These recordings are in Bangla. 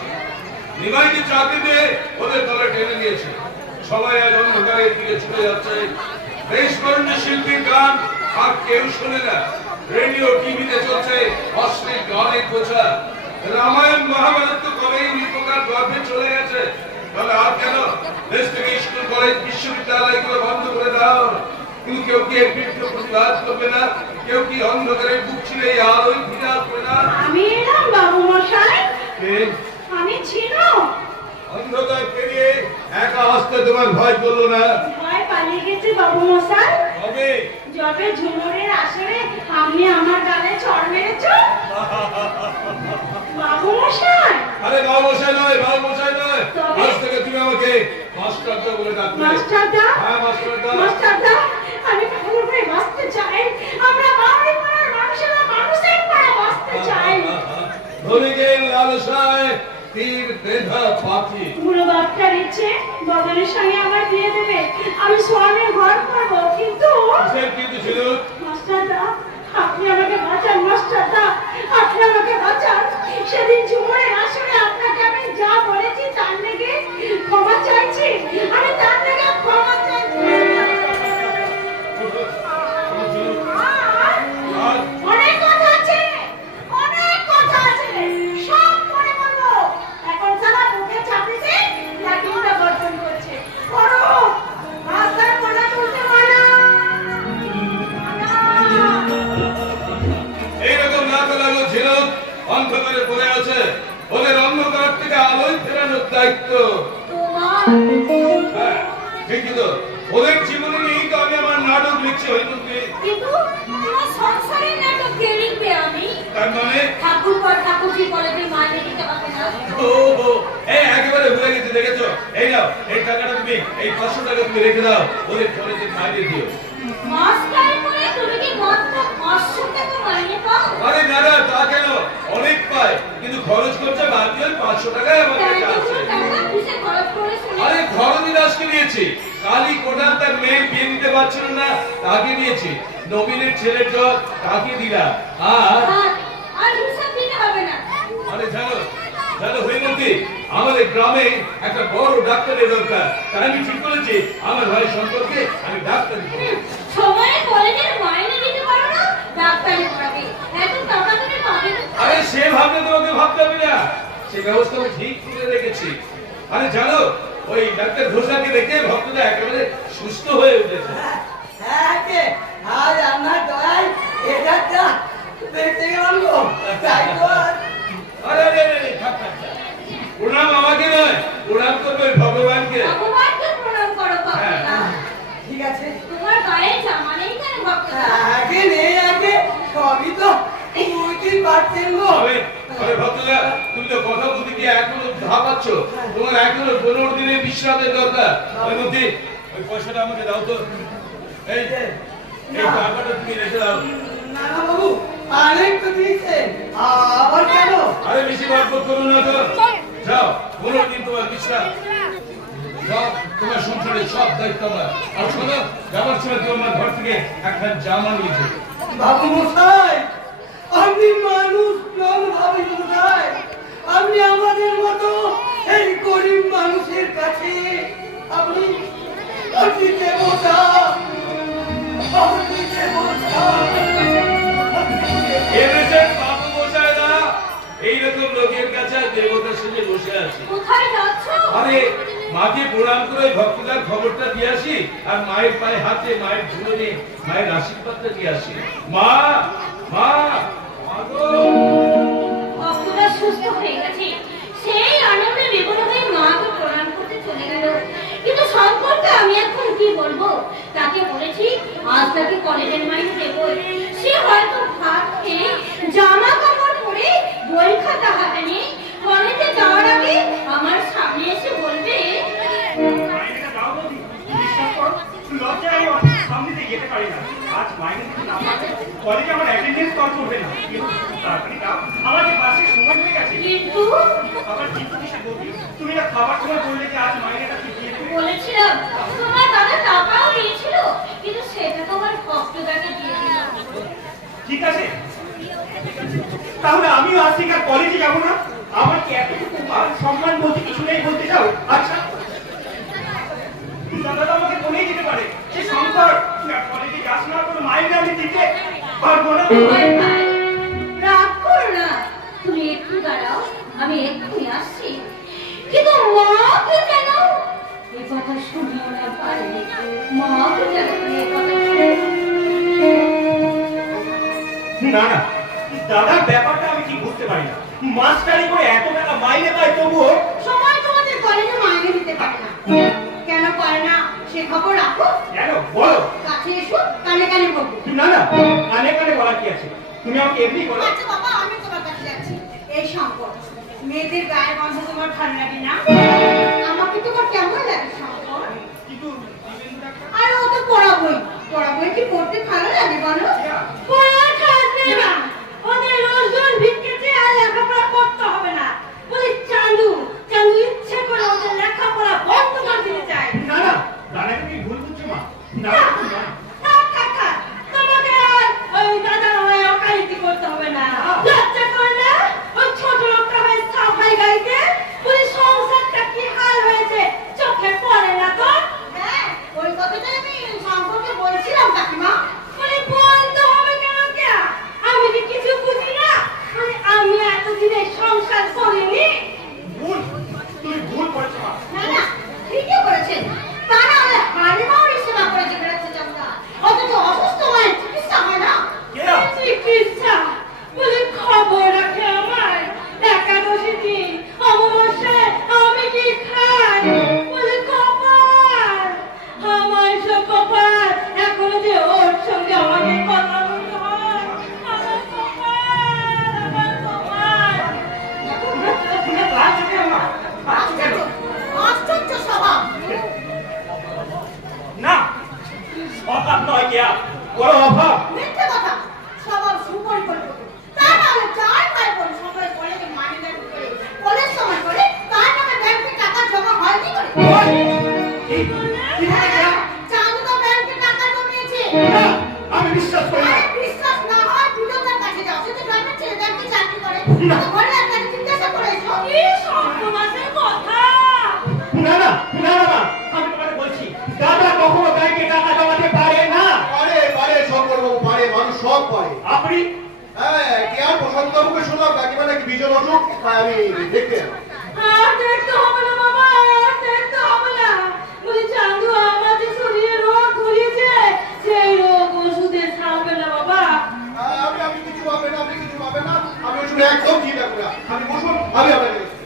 পাচ্ছি। নিমাইকে চাকরি দিয়ে ওদের দলে টেনে নিয়েছে। সবাই আজ অন্ধকারের দিকে ছুটে যাচ্ছে। দেশ বরণ্য শিল্পীর গান আর কেউ শোনে না। রেডিও টিভিতে চলছে অশ্লীল গানের প্রচার। রামায়ণ মহাভারত তো কবেই নির্প্রকার গর্ভে চলে গেছে। তাহলে আর কেন দেশ থেকে স্কুল কলেজ বিশ্ববিদ্যালয়গুলো বন্ধ করে দাও। কিন্তু কেউ কি এর বিরুদ্ধে প্রতিবাদ করবে না? কেউ কি অন্ধকারে বুক ছিঁড়ে আলোয় ফিরে আসবে না? আমি এলাম বাবু মশাই। আমি ছিল অন্ধকার পেরিয়ে একা আসতে তোমার ভয় করলো না? ভয় পালিয়ে গেছে বাবু মশাই। কবে? যবে ঝুমুরের আসরে আপনি আমার গালে চড় মেরেছ বাবু মশাই। আরে বাবু মশাই নয়, বাবু মশাই নয়, আজ থেকে তুমি আমাকে মাস্টারদা বলে ডাকবে। মাস্টারদা? হ্যাঁ মাস্টারদা। মাস্টারদা, আমি ভালো করে বাঁচতে চাই। আমরা বাঙালি পাড়ার মানুষেরা মানুষের পাড়া বাঁচতে চাই। ধনিকের লালসায় তীর বেঁধা পাখি। বুড়ো বাপটার ইচ্ছে বদলের সঙ্গে আমার বিয়ে দেবে। আমি স্বামীর ঘর করবো, কিন্তু কিন্তু ছিল মাস্টারদা, আপনি আমাকে বাঁচান। মাস্টারদা, আপনি আমাকে বাঁচান। সেদিন ঝুমুরের আসরে আপনাকে আমি যা বলেছি তার লেগে ক্ষমা চাইছি। আমি তার লেগে ক্ষমা চাইছি। অনেক কথা আছে, অনেক কথা আছে, সব পরে বলবো। এখন সারা মুখে চাপিতে লাঠিটা বর্তন করছে। করো মাথায় মনে তুলতে পারো। এইরকম না লাগলো ছিল অন্ধকারে পড়ে আছে। ওদের অন্ধকার থেকে আলোয় ফেরানোর দায়িত্ব হ্যাঁ ঠিকই তো। ওদের জীবনে নেই তো আমি আমার নাটক লিখছি। কিন্তু তোমার সংসারের নাটক কে লিখবে? আমি। তার মানে ঠাকুর পর ঠাকুরজি কলেজে মাইনে দিতে পারবে না। এই একেবারে ভুলে গেছি, দেখেছো? এই নাও এই টাকাটা, তুমি এই 500 টাকা তুমি রেখে দাও, ওদের কলেজে মাইনে দিও। মাস্টার করে তুমি কি মাত্র 500 টাকা মাইনে পাও? আরে না না, তা কেন, অনেক পায়, কিন্তু খরচ করছে বাকি ওই 500 টাকাই আমার কাছে আছে। আরে ধরনী দাসকে নিয়েছি, কালী কোটাল তার মেয়ে বিয়ে দিতে পারছিল না, তাকে নিয়েছি। নবীনের ছেলের জব তাকে দিলাম। আর হিসাব দিতে হবে না। আরে জানো জানো হরিমন্ত্রী, আমাদের গ্রামে একটা বড় ডাক্তারের দরকার। তাই আমি ঠিক করেছি আমার ভাই সম্পর্কে আমি ডাক্তারি করব। সময়ে কলেজের মাইনে দিতে পারো না, ডাক্তারি পড়াবে। এত টাকা তুমি পাবে না। আরে সে ভাবলে তোমাকে ভাবতে হবে না, সে ব্যবস্থা আমি ঠিক করে রেখেছি। আরে জানো ওই ডাক্তার ঘোষাকে দেখে ভক্তটা একেবারে সুস্থ হয়ে উঠেছে। আজ আমার দয়ায় এটা দেখতে গেলাম গো। তাই তো আরে আরে আরে থাক থাক থাক। প্রণাম আমাকে নয়, প্রণাম করবে ভগবানকে। ভগবানকে প্রণাম করো ভক্তরা। ঠিক আছে। তোমার গায়ে জামা নেই কেন ভক্তরা? আগে নেই, আগে সবই তো বুঝতেই পারছেন গো। আরে ভক্তরা, তুমি তো কথা বলতে গিয়ে এখনো ধাপাচ্ছ। তোমার এখনো 15 দিনের বিশ্রামের দরকার। হরিমন্ত্রী, ওই পয়সাটা আমাকে দাও তো। এই টাকাটা তুমি রেখে দাও। না না বাবু, অনেক তো দিয়েছেন, আবার কেন? আরে বেশি গল্প করো না তো। যাও 15 দিন তোমার বিশ্রাম। যাও, তোমার সংসারের সব দায়িত্ব আমার। আর শোনো, যাবার সময় তোমার ঘর থেকে একটা জামা নিয়েছে। বাবু মশাই, আপনি মানুষ জন ভাবি মশাই, আপনি আমাদের মতো এই গরিব মানুষের কাছে আপনি দেবতা। এদেশের বাবু মশাইরা এইরকম লোকের কাছে দেবতার সাথে বসে আছে। কোথায় যাচ্ছ? আরে মাকে প্রণাম করে ভক্তদার খবরটা দিয়ে আসি, আর মায়ের পায়ে হাতে মায়ের ঝুলে নিয়ে মায়ের আশীর্বাদটা দিয়ে আসি। মা মা ভক্তরা সুস্থ হয়ে গেছে, সেই আনন্দে বিপদ হয়ে মাকে প্রণাম করতে চলে গেল। কিন্তু সম্পর্কে আমি এখন কি বলবো? তাকে বলেছি আজ তাকে কলেজের মাইনে দেবো। সে হয়তো ভাত খেয়ে জামা কাপড় পরে বই খাতা হাতে নিয়ে কলেজে যাওয়ার আগে আমার সামনে এসে বলবে, সামনে যেতে পারি না, আজ মাইনে দিতে না পারলে কলেজে আমার অ্যাটেন্ডেন্স কল করবে না। কিন্তু তাড়াতাড়ি দাও, আমার যে বাসের সময় হয়ে গেছে। কিন্তু আবার কিন্তু কিসে বলবি? তুমি না খাবার সময় বললে যে আজ মাইনেটা কি দিয়ে দেবে। বলেছিলাম তোমার দাদা টাকাও দিয়েছিল, কিন্তু সেটা তোমার ভক্তদাকে দিয়ে দিলাম। ঠিক আছে, তাহলে আমিও আজ থেকে আর কলেজে যাবো না। আমার কি এতটুকু কাজ সম্মান বলতে কিছু নেই বলতে চাও? আচ্ছা, দাদা তো আমাকে বলেই দিতে পারে সে শঙ্কর কলেজে যাস না, কোনো মাইনে আমি দিতে পারবো না। ভাই, রাগ করো না, তুমি একটু দাঁড়াও, আমি এক্ষুনি আসছি। কিন্তু মাকে যেন এই কথা শুনিও না পারে, মাকে যেন তুমি এই কথা না না, দাদার ব্যাপারটা আমি ঠিক বুঝতে পারি না। মাস্টারি করে এত টাকা মাইনে পায় তবুও সময় তোমাদের কলেজে মাইনে দিতে পারে না, কেন পারে না সে খবর রাখো। কেন বলো? কাছে এসো, কানে কানে বলবো। না না, কানে কানে বলার কি আছে? তুমি আমাকে এমনি বলো। আচ্ছা বাবা, আমি তোমার কাছে যাচ্ছি। এই শঙ্কর, মেয়েদের গায়ের গন্ধ তোমার ভালো লাগে না? আমাকে তোমার কেমন লাগে শঙ্কর? কিন্তু আর ও তো পড়াবই, পড়াবই কি পড়তে ভালো লাগে বলো? পড়া থাকবে না, ওদের রোজ ভিক্ষেতে আর লেখাপড়া করতে হবে না। বলি চান্দু, চান্দু ইচ্ছে করে ওদের লেখাপড়া বন্ধ করে দিতে চায়। না না, দাদাকে তুমি ভুল বুঝছো মা। না না, তোমাকে আর ওই দাদার হয়ে অকালিতি করতে হবে না। লজ্জা করে না? ওই ছোট লোকটা হয়ে সাফাই গাইতে, বলি সংসারটা কি হাল হয়েছে চোখে পড়ে না তো? হ্যাঁ, ওই কথাটাই আমি শঙ্করকে বলছিলাম কাকিমা। বলি বলতে হবে কেন কে? আমি কি কিছু বুঝি না? বলি আমি এতদিনে সংসার করিনি। ভুল, তুমি ভুল করেছো মা। না না, ঠিকই করেছেন। তা না হলে হাড়ি মাউরি সেবা করে যে বেড়াচ্ছে জমটা। অথচ অসুস্থ মায়ের চিকিৎসা হয় না। কেয়া? চিকিৎসা বলে খবর রাখে আমার। একাদশী দিন অমাবস্যায় আমি কি খাই? বলে কপাল, আমার সব কপাল। এখনো যে ওর সঙ্গে আমাকে কথা বলতে হয়। আমার কপাল, আমার কপাল। তুমি ক্লাস কেন মা? আশ্চর্য, আশ্চর্য স্বভাব। না, অভাব নয় কেয়া, বড় অভাব। মিথ্যে কথা, স্বভাব সুপরিকল্পিত। তা না হলে চার ভাই বোন সবাই কলেজে মানি ব্যাংক করে, কলেজ সময় করে তার নামে ব্যাংকে টাকা জমা হয় কি করে? কি বলে কেয়া? চাঁদু তো ব্যাংকে টাকা জমিয়েছে। না, আমি বিশ্বাস করি না। আরে বিশ্বাস না হয় বিলোকার কাছে যাও, সে তো গ্রামের ছেলে ব্যাংকে চাকরি করে। তো ঘরে একটা জিজ্ঞাসা করে এসো। কি সর্বনাশের কথা! না না, না না মা, আমি তোমাকে বলছি দাদা কখনো ব্যাংকে টাকা জমাতে পারে না। পারে পারে শঙ্করবাবু পারে, মানুষ সব পারে। আপনি হ্যাঁ, কি আর প্রশান্ত বাবুকে শুনলাম কাকিমা নাকি বিজন অসুখ, তাই আমি দেখতে এলাম। আর দেখতে হবে না বাবা, আর দেখতে হবে না। বলি চাঁদু আমাদের শরীরে রোগ ধরিয়েছে, সেই রোগ ওষুধে ছাড়বে না বাবা। আমি কিছু পাবেন না, আপনি কিছু পাবেন না, আমি ওই শুনে একদম চিন্তা করি না। আপনি বসুন, আমি আপনাকে দেখছি।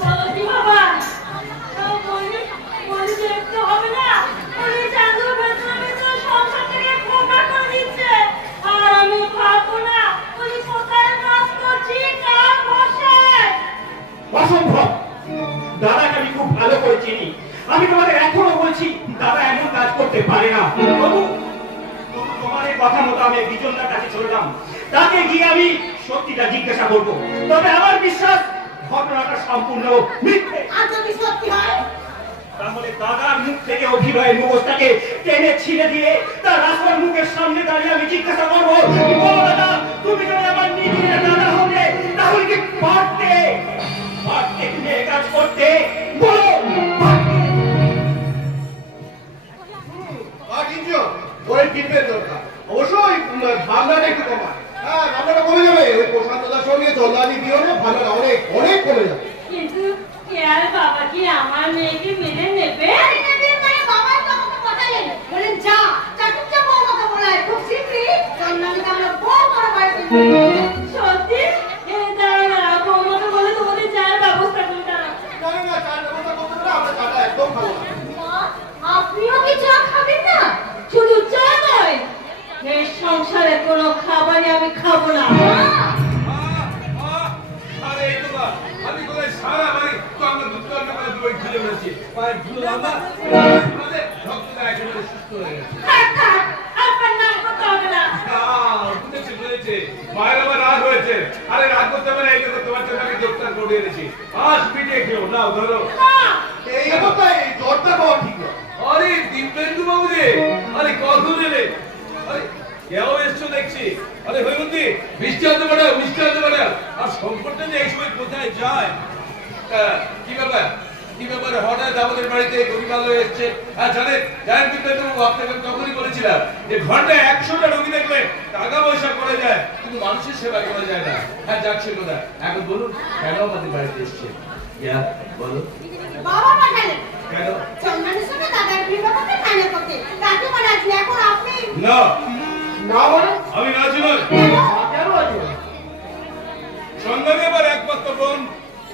বলি বাবা, বলি দেখতে হবে না। বলি চাঁদুর ভেতরে ভেতরে সংসার থেকে খোঁপা করে দিচ্ছে, আর আমি পারবো না। বলি কোথায় কাজ করছি, কার বসায়? অসম্ভব। দাদাকে আমি খুব ভালো করে চিনি। আমি তোমাদের এখনো বলছি দাদা এমন কাজ করতে পারে না। তবু তোমাদের কথা মতো আমি বিজনদার কাছে চললাম। তাকে গিয়ে আমি সত্যিটা জিজ্ঞাসা করব। তবে আমার বিশ্বাস ঘটনাটা সম্পূর্ণ মিথ্যে। আর যদি সত্যি হয়? তাহলে দাদার মুখ থেকে অভিনয়ের মুখোশটাকে টেনে ছিঁড়ে দিয়ে তার আসল মুখের সামনে দাঁড়িয়ে আমি জিজ্ঞাসা করবো, বলো দাদা, তুমি যদি আমার নিজের দাদা হতে তাহলে কি পারতে? পারতে তুমি এ কাজ করতে? বলো, পারতে? আর কিনছো? ওই কিনবের দরকার। অবশ্যই ভাবনাটা একটু কমা। হ্যাঁ, ভাবনাটা কমে যাবে। ওই প্রশান্ত দার সঙ্গে চল্লানি বিয়ে ভাবনাটা অনেক অনেক কমে যাবে। কিন্তু কেয়ার বাবা কি আমার মেয়েকে মেনে নেবে? আরে নেবে মানে বাবাই তো আমাকে পাঠালেন, বলেন যা চাটুকটা বৌমাকে বলায় খুব শীঘ্রই চন্দ্রানীকে আমরা বউ করে বাড়িতে নিয়ে যাবো। সত্যি? দাঁড়া, বৌমাকে বলে তোমাদের চায়ের ব্যবস্থা করে দাঁড়া। না না, চার ব্যবস্থা করতে না, আমরা চাটা একদম খাবো না। আপনিও কি চা খাবেন না? শুধু চা নয়, এই সংসারে কোনো খাবারই আমি খাবো না। আরে এই তো আমি কোথায় সারা বাড়ি তো আমরা দুটো করে দুই খুলে বেড়েছি, পায়ে ধুলো লম্বা, রক্তটা একেবারে সুস্থ হয়ে গেছে। থাক থাক, আপনার নাম করতে হবে না। বুঝেছি বুঝেছি, ঘাস পিটে খেও, নাও ধরো। না, এই অবস্থায় জ্বরটা খাওয়া ঠিক না। আরে দিব্যেন্দু বাবু রে, আরে কখন এলে? আরে কেউ এসছো দেখছি। আরে হৈমন্তী, মিষ্টি আনতে পারো, মিষ্টি আনতে পারো। আর সম্পর্কটা যে এই সময় কোথায় যায়? কি ব্যাপার, কি ব্যাপার হঠাৎ আমাদের বাড়িতে গরিবালয় এসছে? আর জানেন দিব্যেন্দু বাবু, আপনাকে আমি তখনই বলেছিলাম যে ঘন্টায় 100টা রোগী দেখলে টাকা পয়সা করা যায়, কিন্তু মানুষের সেবা করা যায় না। হ্যাঁ, যাচ্ছে কথা। এখন বলুন কেন আমাদের বাড়িতে এসছে? ইয়া বলো বাবা পাঠালেন কেন? চন্দনের সঙ্গে দাদার বিবাহ করতে ফাইনাল করতে। তাকে বলে আজকে এখন আপনি না, না মানে? আমি রাজি নই। কেন আছে? চন্দন এবার একমাত্র বোন,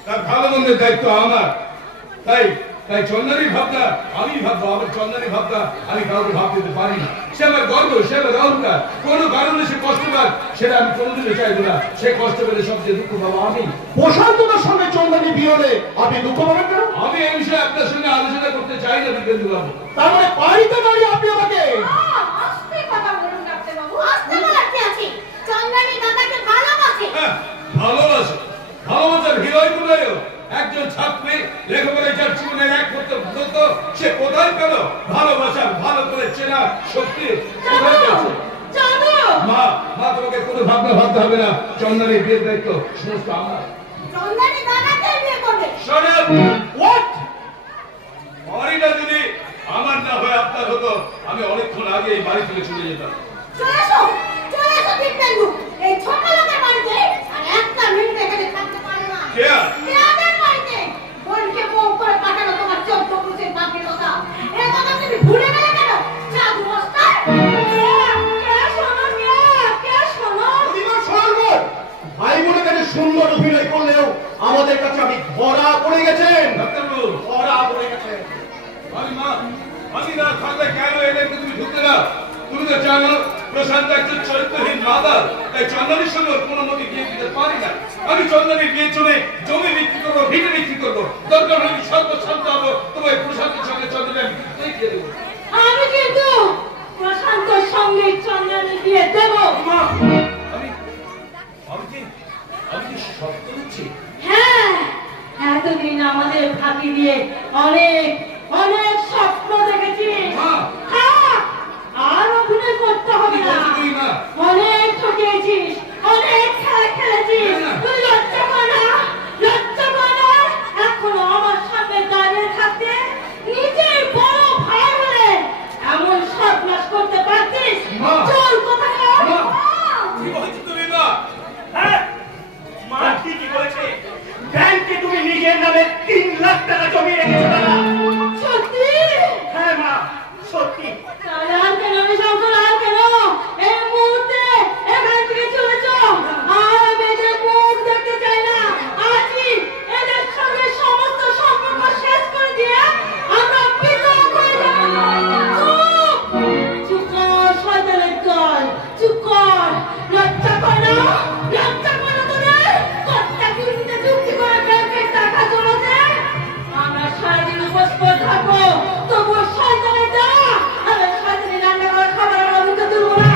তার ভালো মন্দের দায়িত্ব আমার। তাই চন্দনের ভাবনা আমি ভাববো, আমার চন্দনের ভাবনা আমি কাউকে ভাবতে দিতে পারি না। সে আমার গর্ব, সে আমার অহংকার। কোনো কারণে সে কষ্ট পাক, সেটা আমি কোনোদিনও চাইবো না। সে কষ্ট পেলে সবচেয়ে দুঃখ পাবো আমি। প্রশান্তদার সঙ্গে চন্দ্রানী বিয়ে আপনি দুঃখ পাবেন কেন? আমি এই বিষয়ে আপনার সঙ্গে আলোচনা করতে চাই না দিব্যেন্দু বাবু। তার মানে বাড়িতে দাঁড়িয়ে আপনি আমাকে আস্তে কথা বলুন ডাক্তার বাবু। আস্তে বলার কি আছে? চন্দ্রানী দাদাকে ভালোবাসে। হ্যাঁ, ভালোবাসে, ভালোবাসার হৃদয় কোথায়? একজন ছাত্রী লেখাপড়ায় যার জীবনের একমাত্র ব্রত, সে কোথায় পেল ভালোবাসার, ভালো করে চেনা শক্তি? কোথায় পেয়েছে? মা, তোমাকে কোনো ভাবনা ভাবতে হবে না। চন্দনের বিয়ের দায়িত্ব সমস্ত আমার। চন্দ্রানী দাদাকে বিয়ে করবে। Shut up! What? বাড়িটা যদি আমার না হয় আপনার হতো, আমি অনেকক্ষণ আগে এই বাড়ি থেকে চলে যেতাম। চলে এসো দিব্যেন্দু। এই ছোট লোকের বাড়িতে আর একটা মিনিট এখানে থাকতে পারে না। কে? আমাদের বাড়িতে বোনকে বউ করে পাঠানো তোমার 14 পুরুষের বাপের কথা। এই কথা তুমি ভুলে গেলে কেন? জাদু মস্তান। কে শোনো? পরিবার সরগর ভাই বোনের কাছে সুন্দর অভিনয় করলেও আমাদের কাছে আপনি ধরা পড়ে গেছেন। ডাক্তারবাবু, ধরা পড়ে গেছেন। আমি না থাকলে কেন এদেরকে তুমি ঢুকতে দাও? তুমি তো জানো প্রশান্ত একজন চরিত্রহীন মাদার, তাই চন্দনের সঙ্গে ওর কোনো মতে বিয়ে দিতে পারি না। আমি চন্দনের বিয়ে চলে জমি বিক্রি করবো, ভিটে বিক্রি করবো, দরকার হলে সর্বশান্ত হবো, তোমার প্রশান্তের সঙ্গে চন্দনের আমি দেখিয়ে দেবো। আমি কিন্তু প্রশান্তর সঙ্গে চন্দ্রানীর বিয়ে দেবো। মা, আমি কি সত্য বলছি? হ্যাঁ, এতদিন আমাদের ফাঁকি দিয়ে অনেক অনেক স্বপ্ন দেখেছি। মা। হ্যাঁ, আর অভিনয় করতে হবে না। কি বলছো তুই মা? অনেক ঠকেছিস, অনেক খেলা খেলেছিস। না। তুই লজ্জা কর না, লজ্জা কর না। এখনো আমার সামনে দাঁড়িয়ে থাকতে নিজের বড় ভাই বলে এমন সর্বনাশ করতে পারছিস? মা। চল কোথায়? মা। কি বলছো তুমি মা? হ্যাঁ, মা ঠিকই বলেছে। ব্যাংকে তুমি নিজের নামে 3 লাখ টাকা জমিয়ে রেখেছো দাদা। সত্যি? হ্যাঁ মা, সত্যি। তাহলে আর কেন আমি সংসার আর কেন? এই মুহূর্তে এখান থেকে চলে যাও। আর আমি এদের মুখ দেখতে চাই না। আজই এদের সঙ্গে সমস্ত সম্পর্ক শেষ করে দিয়ে আমরা বিদায় করে যাবো। চুপ কর শয়তানের দল, চুপ কর। লজ্জা কর না, লজ্জা কর না তোদের। কর্তা কুড়িতে যুক্তি করে ব্যাংকের টাকা জমাতে আমরা সারাদিন উপোস করে থাকবো, তবুও শয়তানের দ্বারা আমরা শয়তানি রান্না করা খাবার আমরা মুখে তুলবো না।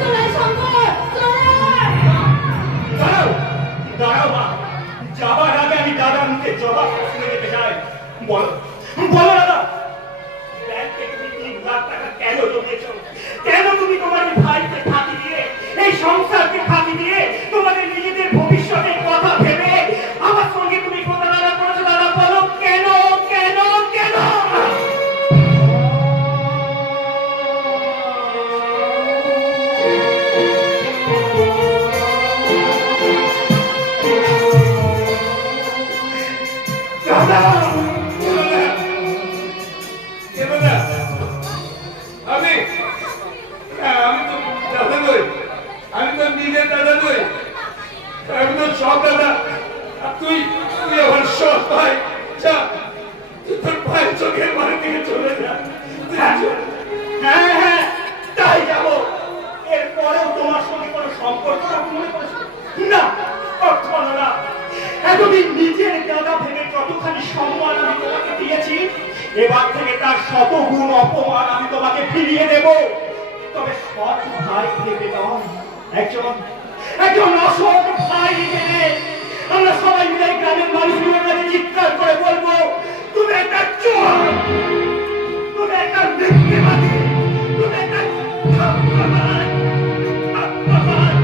চলে শঙ্কর, চলে। দাঁড়াও মা, যাবার আগে আমি দাদার মুখে জবাব শুনে যেতে চাই। বলো দাদা, ব্যাংকে তুমি 3 লাখ টাকা কেন জমিয়েছো? কেন তুমি তোমার এই ভাইকে ফাঁকি দিয়ে, এই সংসারকে ফাঁকি দিয়ে, তোমাদের নিজেদের ভবিষ্যতের কথা ভেবে আমার সঙ্গে তুমি প্রতারণা করেছো দাদা? বলো কেন, কেন, কেন? দাদা, আমি তো দাদা নই, আমি তো নিজের দাদা নই, আমি তো সব দাদা। আর তুই আমার সব ভাই। যা, তুই তোর ভাইয়ের চোখের বাড়ি থেকে চলে যা। হ্যাঁ হ্যাঁ, তাই যাবো। এরপরেও তোমার সঙ্গে কোনো সম্পর্ক মনে করেছো না? অর্থ না। এতদিন নিজের দাদা ভেবে যতখানি সম্মান আমি তোমাকে দিয়েছি, এবার থেকে তার 100 গুণ অপমান আমি তোমাকে ফিরিয়ে দেব। তবে সৎ ভাই ভেবে নয়, একজন অসৎ ভাই ভেবে আমরা সবাই মিলে গ্রামের মানুষগুলোর কাছে চিৎকার করে বলবো, তুমি একটা চোর, তুমি একটা মিথ্যেবাদী, তুমি একটা ঠকবাজ, ঠকবাজ।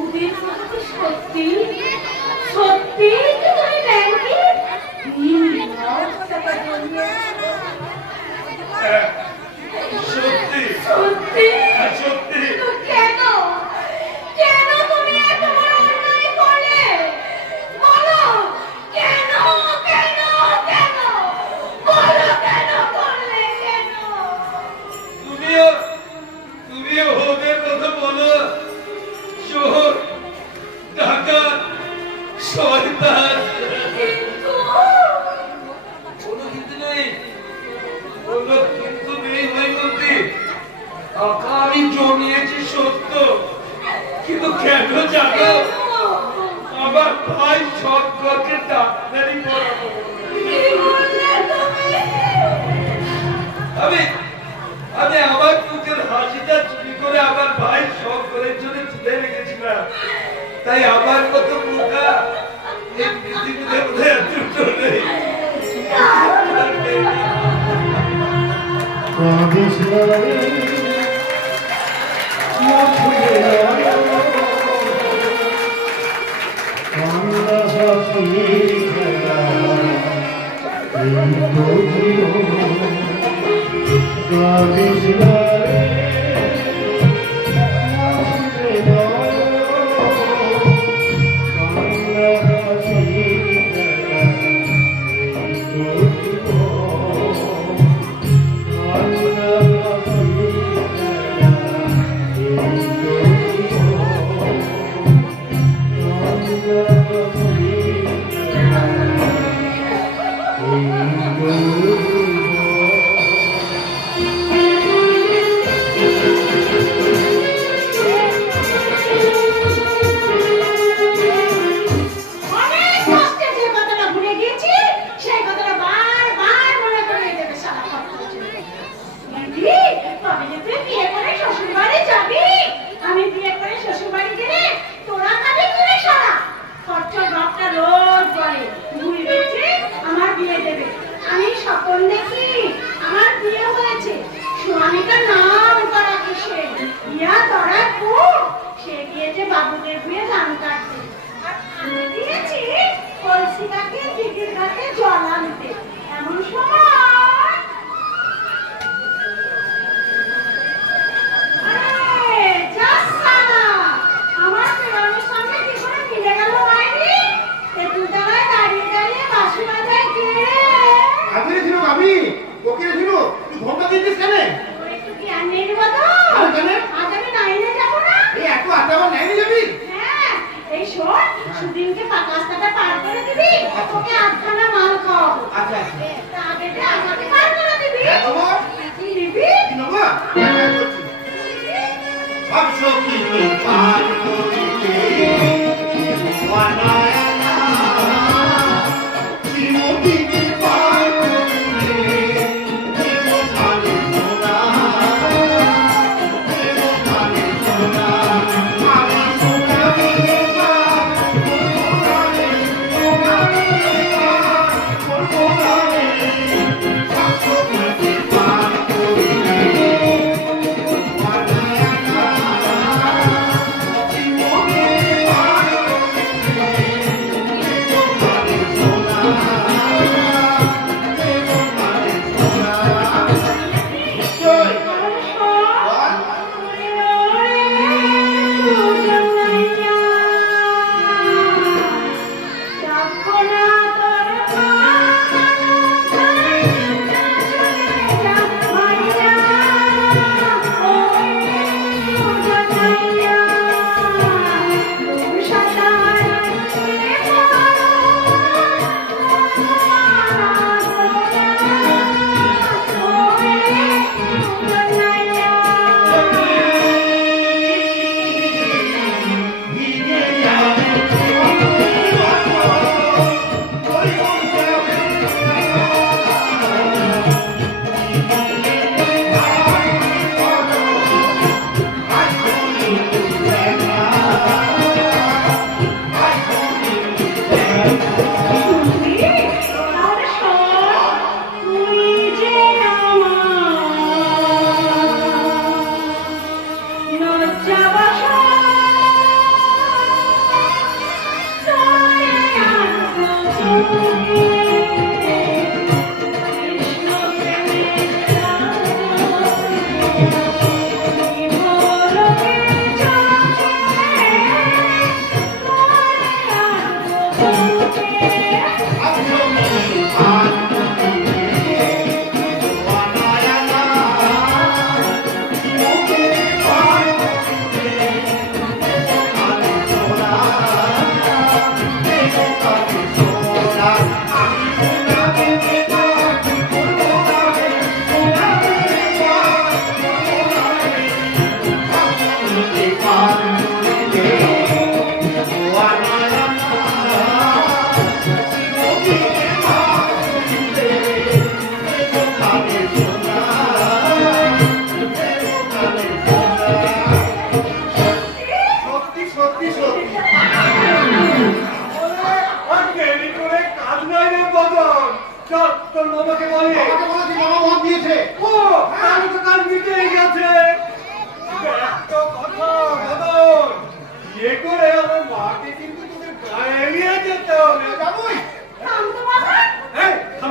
ওদের কথা কি সত্যি? সত্যি কি তুমি ব্যাংকে 3 লাখ টাকা জমিয়েছো? হ্যাঁ, সত্যি সত্যি? সত্যি। তো কেন? কেন তুমি এত বড় অন্যায় করলে? বলো, কেন? কেন? কেন? বলো, কেন করলে? কেন? তুমিও ওদের কথা বলো, চোর, ডাকাত, শয়তান। কিন্তু কোনো কিন্তু নেই, কোনো কিন্তু নেই হৈমন্তী। টাকা আমি জমিয়েছি সত্য, কিন্তু কেন জানো? আমার ভাই শঙ্করকে ডাক্তারি পড়াবো। কি বললে তুমি? আমি আমার মুখের হাসিটা চুরি করে আমার ভাই শঙ্করের জন্য তুলে রেখেছিলাম। তাই আমার মতো মুখা এই পৃথিবীতে বোধহয় আর দুটো নেই। অনেক কষ্টে যে কথাটা ভুলে গিয়েছি, সেই কথাটা বারবার মনে করিয়ে দেবে সারা কথা। দিদি, কবে যে তুই বিয়ে করে শ্বশুরবাড়ি যাবি? আমি বিয়ে করে শ্বশুরবাড়ি গেলে তোরা খাবি কি রে সারা? খরচার বাপটা রোজ বলে, ভুল হয়েছে, আমার বিয়ে দেবে। আমি স্বপ্ন দেখি আমার বিয়ে হয়েছে, স্বামীটার নাম করা কিসে, ইয়া ধরা খুব, সে গিয়েছে বাবুদের বিয়ে ধান কাটতে। আর আমি দিয়েছি কলসিটাকে দিদির কাছে জল আনতে। এমন সময় আরে যাচ্ছা না, আমার পেরানোর সামনে কি করে মিলে গেল বাইরে? তেঁতুল তলায় দাঁড়িয়ে দাঁড়িয়ে বাঁশি বাজায় কে? আমি ছিল আমি ওকে ছিল তুই ঘন্টা দিচ্ছিস কেন? ওর একটু জ্ঞান নেই রে বাবা। আরে কেন? আজ আমি নাইনে যাবো না। এই এত আটাবার নাইনি যাবি? হ্যাঁ, এই শোন, সুদিনকে পাকা রাস্তাটা পার করে দিবি, ওকে আধখানা মাল খাওয়াবো। আচ্ছা আচ্ছা। তা আগে যে আমাকে পার করে দিবি। হ্যাঁ, বাবা। দিবি? কি নেবো? হ্যাঁ, করছি। সব সখী তুই পার করিতে বানায়না শ্রীমতীকে পার করিলে দেবতালে সোনা দেবতালে সোনা আমি সোনা মিলে মা সোনালে সোনালে সব সখীকে পার করিলে বানায়না শ্রীমতীকে পার করিলে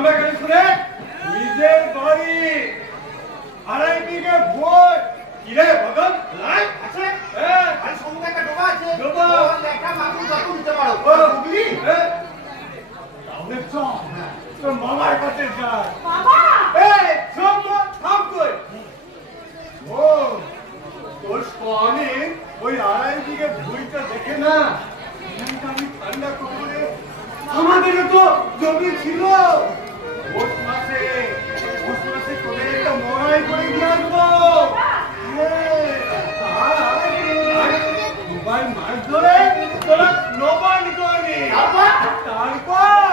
নামবে কেন শুনে? নিজের বাড়ি 2.5 বিঘে ভোট। কি রে বদল? লাই আছে? আর সম্মুখে একটা ডোবা আছে। ডোবা। একটা মাগুর যত দিতে পারো। ও, বুঝলি? তাহলে চল, তোর মামার কাছে যাই। বাবা এই, শোন তো, থাম তুই। ও, তোর স্বামী ওই 2.5 বিঘে ভুঁইটা দেখে না, এখানটা আমি ঠান্ডা করে আমাদেরও তো জমি ছিল। পৌষ মাসে তোদের একটা মরাই করে দিয়ে আসবো। আর দুবার মাছ ধরে তোরা নবান করবি। তারপর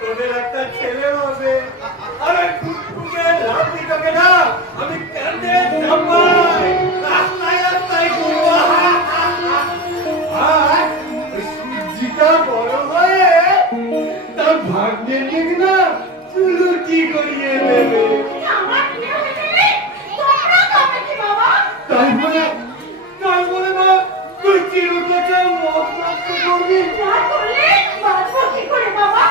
তোদের একটা ছেলে হবে। আরে কুকুরে লাঠিটাকে না আমি কেঁদে চাপাই, রাস্তায় রাস্তায় ঘুরবো। আর ওই সূর্যিটা বড় হয়ে তার ভাগ্যের দিক না চুলুটি করিয়ে দেবে। আমার বিয়ে হয়ে গেলে তোমরা খাবে কি বাবা? তাই বলে না তুই চিরুটাকে মত নষ্ট করবি। না করলে বাঁচবো কি করে বাবা?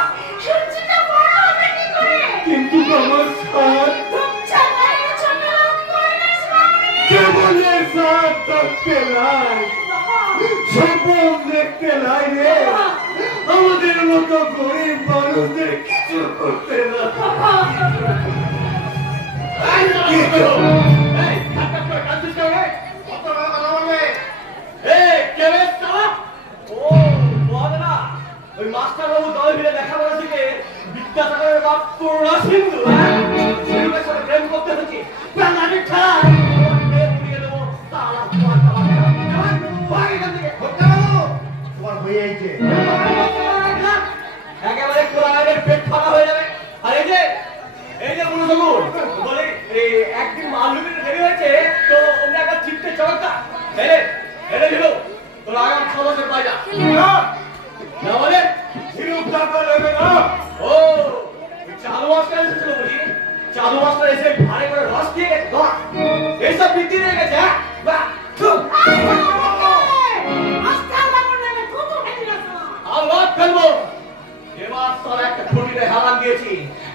সূর্যটা বড় হবে কি করে? কিন্তু আমার সাথ ধুপচা গায়ে ছোট লোক করে না স্বামী। কেবলের সাথ থাকতে লাই, বাবা স্বপন দেখতে লাই রে। আমাদের মতো গরিব মানুষদের কিছু করতে না। কত টাকা কথা বলবে? ওই মাস্টার বাবু দল মিলে লেখাপড়া শিখে বিদ্যাসাগরের বাপ করোনা সিন্ধু সিন্ধুর সাথে প্রেম করতে হচ্ছে। প্রাণাকে ঠাই উড়িয়ে দেবো তালা তোমার হত্যা করো। তোমার হয়ে আইছে। একেবারে কোরআনের পেট ফাঁকা হয়ে যাবে। আর এই যে বুড়ো সবুর বলে এই একদিন মালুমের দেরি হয়েছে তো ওমরা একটা চিপতে চমৎকা এলে দিল তোর আগাম 6 বছর পাই যা না বলে ঝিনুক টাকা নেবে না। ও ওই চালু মাস্টার এসেছিল বুঝি, চালু মাস্টার এসে ভারে করে রস দিয়ে গেছে ধর এইসব বৃদ্ধি হয়ে গেছে। হ্যাঁ বাহ মাস্টার বাবুর নামে কত হেঁটে রাখা। আল্লাহ ফেলবো। এবার সারা একটা ঠোঁটিতে হারাম দিয়েছি।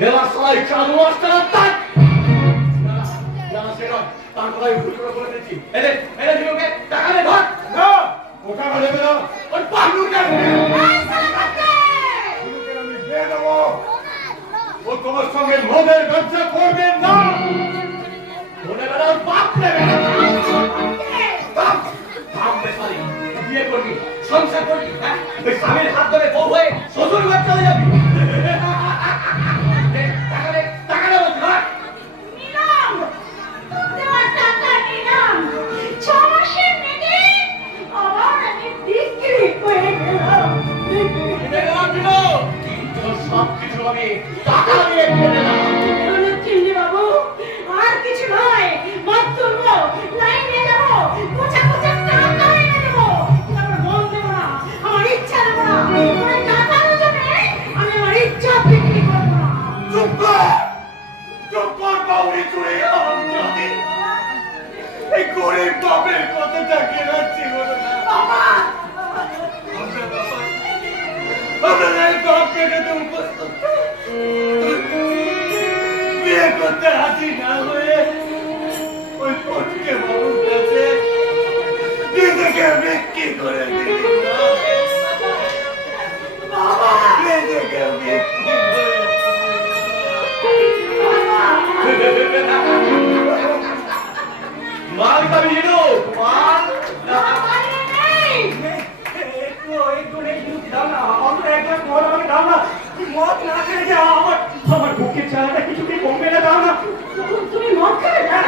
এবার সবাই চালু মাস্টার তাক না সে নয়, তার কথাই ভুল করে বলে দিচ্ছি। এলে দিলোকে টাকা দে ধর। না, ও টাকা নেবে না। ওই পাগলুটা এই শালা বাচ্চা! ঝিনুকের আমি দিয়ে দেবো। ও তোমার সঙ্গে মদের ব্যবসা করবে না। মনে বেলা ওর বাপ নেবে থামবে সারি বিয়ে করবি সংসার করবি। হ্যাঁ ওই স্বামীর হাত ধরে বউ হয়ে শ্বশুর ঘর চলে যাবি। টাকা দে বলছি ধর। নিলাম! তোমার টাকা নিলাম! 6 মাসের মেয়েকে আবার আমি বিক্রি করে দিলাম। সবকিছু আমি টাকা দিয়ে কিনে দিলাম। এগুলো চিনি বাবু, আর কিছু নয়। মাছ তুলবো, লাইনে যাবো, কোচা কোচা টাকা এনে দেবো। কিন্তু আমার মন দেবো না, আমার ইচ্ছা দেবো না। তোমার টাকার জন্য আমি আমার ইচ্ছা বিক্রি করবো না। চুপ কর! চুপ কর বাউরি চুড়ে আমার জাতি। এই গরিব বাপের কথাটা কেনাচ্ছি বলো না। বাবা! আপনার এই বাপ পেটেতে উপস্থিত বিয়ে করতে রাজি না হয়ে ওই পটকে বাবুর কাছে নিজেকে বিক্রি করে দিলি না। নিজেকে বিক্রি করে মাল খাবি হিরো মাল আমার বাড়ি নেই! দাও না অন্তত এক গ্লাস মদ আমাকে দাও না। মদ না খেলে যে আমার বুকের চালাটা কিছুতেই কমবে না। দাও না। তুমি মদ খাবে না?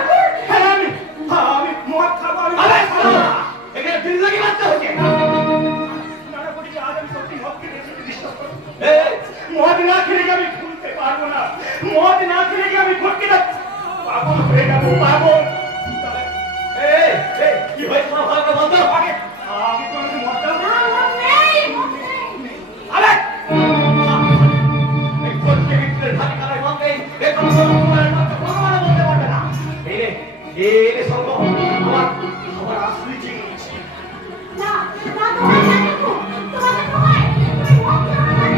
হ্যাঁ আমি মদ খাবো। এখানে দিল লাগে বাচ্চা হচ্ছে। নানা বলি আজ আমি সত্যি মদ খেতে এসেছি, বিশ্বাস করো। মদ না খেলে আমি ভুলতে পারবো না। মদ না খেলে আমি ভটকে যাচ্ছি, পাগল হয়ে যাবো পাগল। কি হয়েছে তোমার ভালো করে বলতো আগে। আমি তো আমাকে মদ দাও না, মদ নেই, মদ নেই। আরে এই কোটকে ভিতরে ঢাকি কাটায় মদ নেই। এই তো তোমার মত ভগবান বলতে পারবে না। এই সঙ্গ আমার আসলি জিনিস। না, না, তোমার জানি তো, তোমাকে তোমায়, তুমি মদ খাবে না।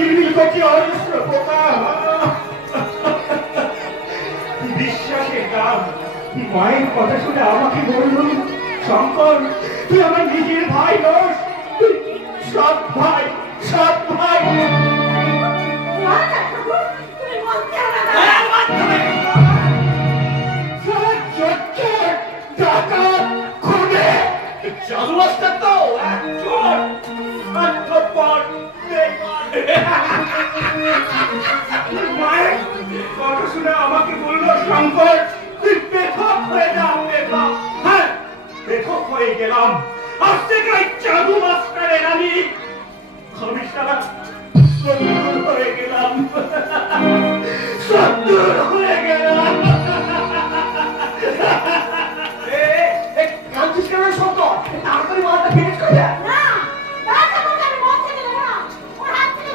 কিরমির করছে অজস্র পোকা। বিশ্বাসের গান মায়ের কথা শুনে আমাকে বলল, শঙ্কর তুই আমার নিজের ভাই নস, তুই সৎ ভাই, সৎ ভাই। তুমি বলতে হবে না। ডাকাত খুনে জাদু মাস্টার তো একজন আত্মপর মায়ের কথা শুনে আমাকে বলল, শঙ্কর তুই বেথক হয়ে যা, বেথক। হ্যাঁ, বেথক হয়ে গেলাম। আজ থেকে ওই জাদু মাস্টারের আমি সারা সত্তর হয়ে গেলাম, সত্তর হয়ে গেলাম। কাঁদছিস কেন শঙ্কর? তাড়াতাড়ি মালটা ফিনিশ করে দে। না, বাচ্চা বলতে আমি বলতে গেলে না। ওর হাত থেকে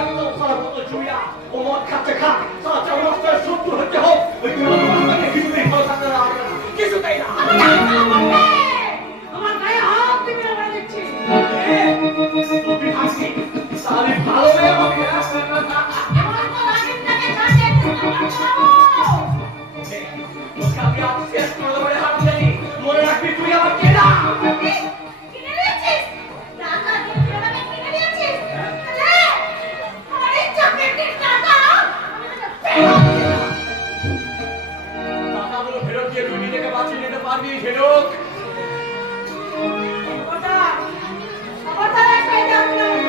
একদম সারা মতো চুইয়া ও মদ খাচ্ছে, খা সারা চার মাস্টার সত্তর হচ্ছে হোক। ওই কিছুতেই ভালো থাকতে না, কিছুতেই না। আমার গায়ে হাত দিবি না বলে দিচ্ছি। তুই হাসি তাহলে ভালো মেয়ে হবে। আমার তো লাগিন থেকে কাটে আমি আজ শেষ করে দেবো রে হারামজাদি। মনে রাখবি তুই আমার কেনা। কিনে নিয়েছিস? টাকা দিয়ে তুই আমাকে কিনে নিয়েছিস? রে, আমার এই চকলেটের টাকা আমি তোকে ফেরত দিলাম। টাকাগুলো ফেরত দিয়ে তুই নিজেকে বাঁচিয়ে নিতে পারবি, ফেরত। খবরদার একটা এটা আপনি আমাকে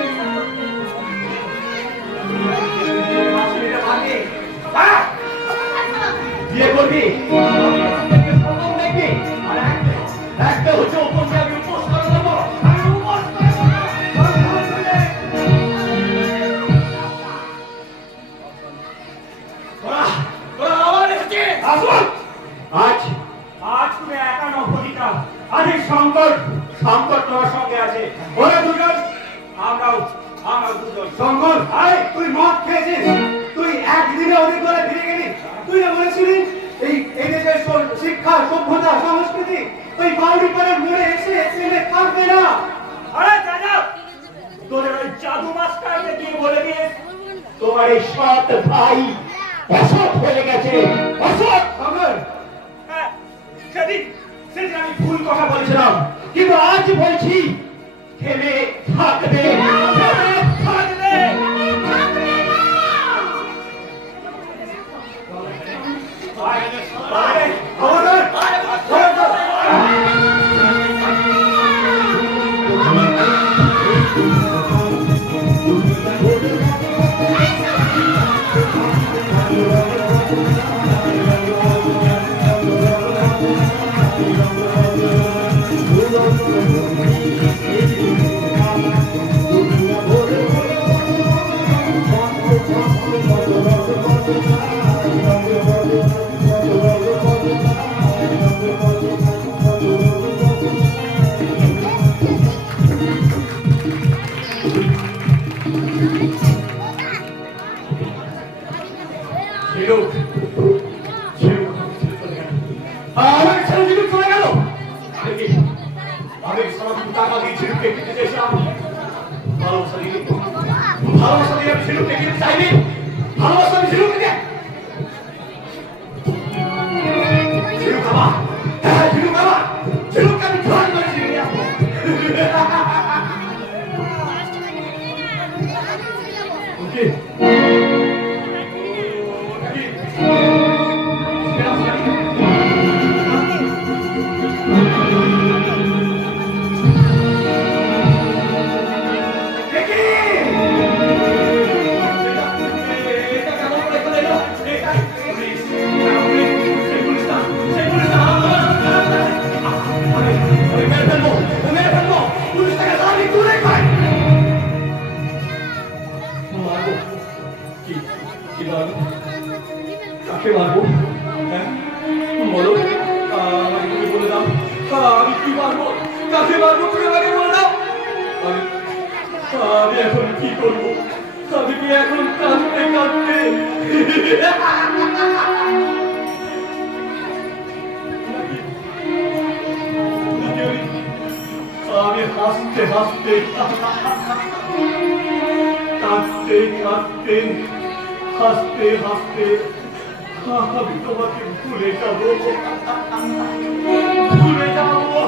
বাঁচিয়ে নিতে পারবি? হ্যাঁ? বিয়ে করবি? সম্ভব নাকি? আর একটা হচ্ছে উপর দিয়ে আমি উপোস করে দেবো। আমি উপোস করে দেবো। তোরা আবার এসেছিস? আসুন। আজ তুমি একা নও ফটিকা। আজ এই শঙ্কর তোমার সঙ্গে আছে। ওরা দুজন, আমরাও দুজন। শঙ্কর, আয় তুই মদ খেয়েছিস, তুই একদিনে ওদের ঘরে ফিরে গেলি। তুই না বলেছিলি এই দেশের শিক্ষা, সভ্যতা, সংস্কৃতি ওই বাউরি পাড়ার মোড়ে এসে ছেলে থাকবে না। আরে দাদা, তোদের ওই জাদু মাস্টারকে গিয়ে বলে দিয়ে তোমার এই সৎ ভাই অসৎ হয়ে গেছে, অসৎ। হ্যাঁ, সেদিন আমি ভুল কথা বলেছিলাম, কিন্তু আজ বলছি খেলে থাকবে, খেলে থাকবে। টাকা দিয়ে ঝিনুককে কিনতে চেয়েছিলাম, ভালোবাসা দিয়ে আমি ঝিনুককে কিনতে চাইনি, ভালোবাসা আমি ঝিনুককে ঝিনুক খাবা, হ্যাঁ ঝিনুক খাবা, ঝিনুককে আমি ধরে ধরে ঝিনুক আসবো। ওকে কাকে মারবো? বলো, আমাকে তুমি বলে দাও, আমি কি মারবো, কাকে মারবো, তুমি আমাকে বলে দাও। আমি এখন কি করবো? আমি কি এখন কাঁদতে কাঁদতে আমি হাসতে হাসতে কাঁদতেই কাঁদতেন, হাসতে হাসতে আমি তোমাকে ভুলে যাবো, ভুলে যাবো।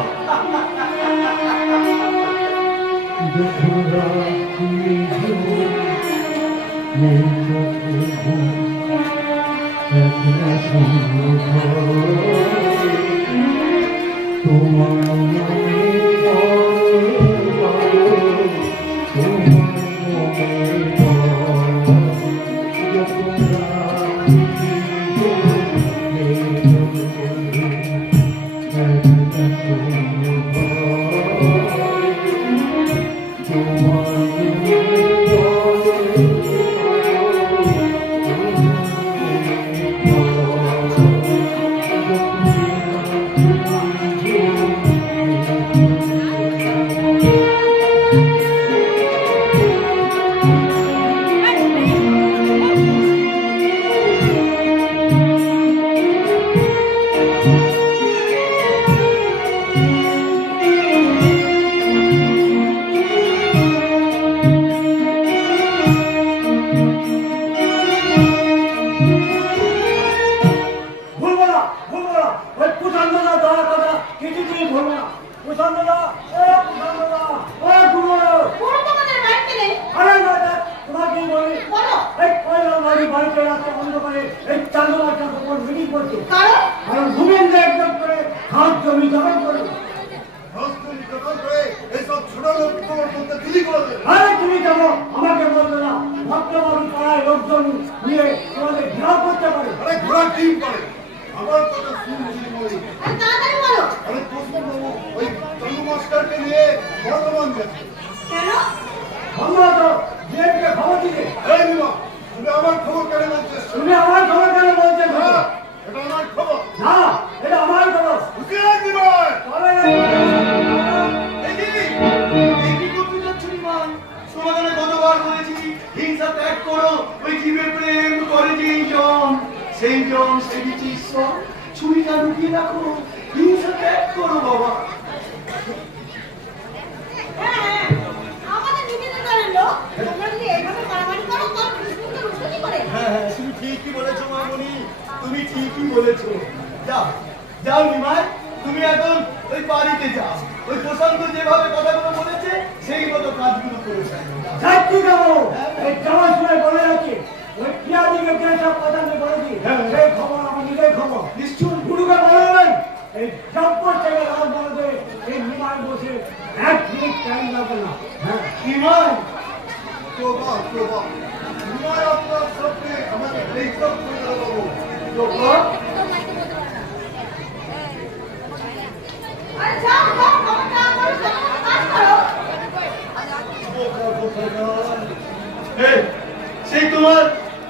সেই তোমার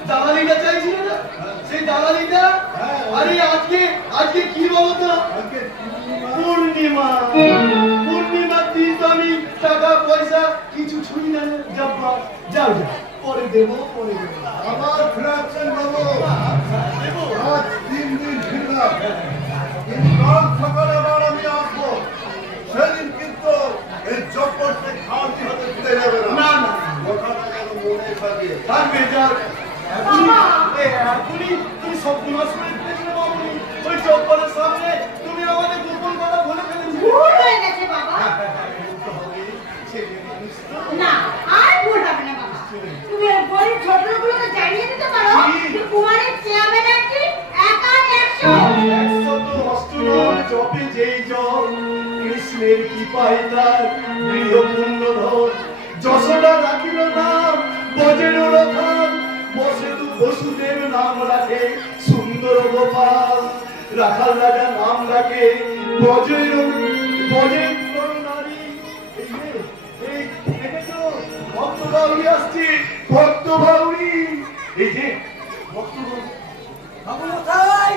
দালালিটা চাইছিল না, সেই দালালিটা আরে আজকে কি বলতো, পূর্ণিমা পূর্ণিমার দিন তো আমি টাকা পয়সা কিছু ছুঁই না। যাও যাও পরে দেবো আবার ফেরাচ্ছেন বাবু, আজ 3 দিন ফিরলাম, কিন্তু কাল সকালে আবার আমি আসবো। সেদিন কিন্তু এই চপ্পরটা খাওয়াতে হাতে ফিরে যাবে না। না কথাটা যেন মনে থাকে। থাকবে। যাক এখনই তুমি সব দিমাস করে দিয়েছিলে মামুনি, ওই চপ্পলের সামনে তুমি আমাদের গোপন কথা বলে ফেলেছিলে। ভুল হয়ে গেছে বাবা। না আর ভুল হবে না বাবা। তুমি ওই গরিব ছোটগুলোকে জানিয়ে দিতে পারো যে কুমারের চেয়ারম্যান আছে একা 100 তো অষ্টনল জপে যেই জল, কৃষ্ণের কৃপায় তার গৃহপূর্ণ ধন। যশোদা রাখিল নাম বজের রথান, বসুদেব নাম রাখে সুন্দর গোপাল। রাখাল রাজা নাম রাখে বজের নারী। এই দেখেছো ভক্ত বাউরি আসছে, ভক্ত বাউরি। এই যে ভক্ত বাউরি। বাবু মশাই,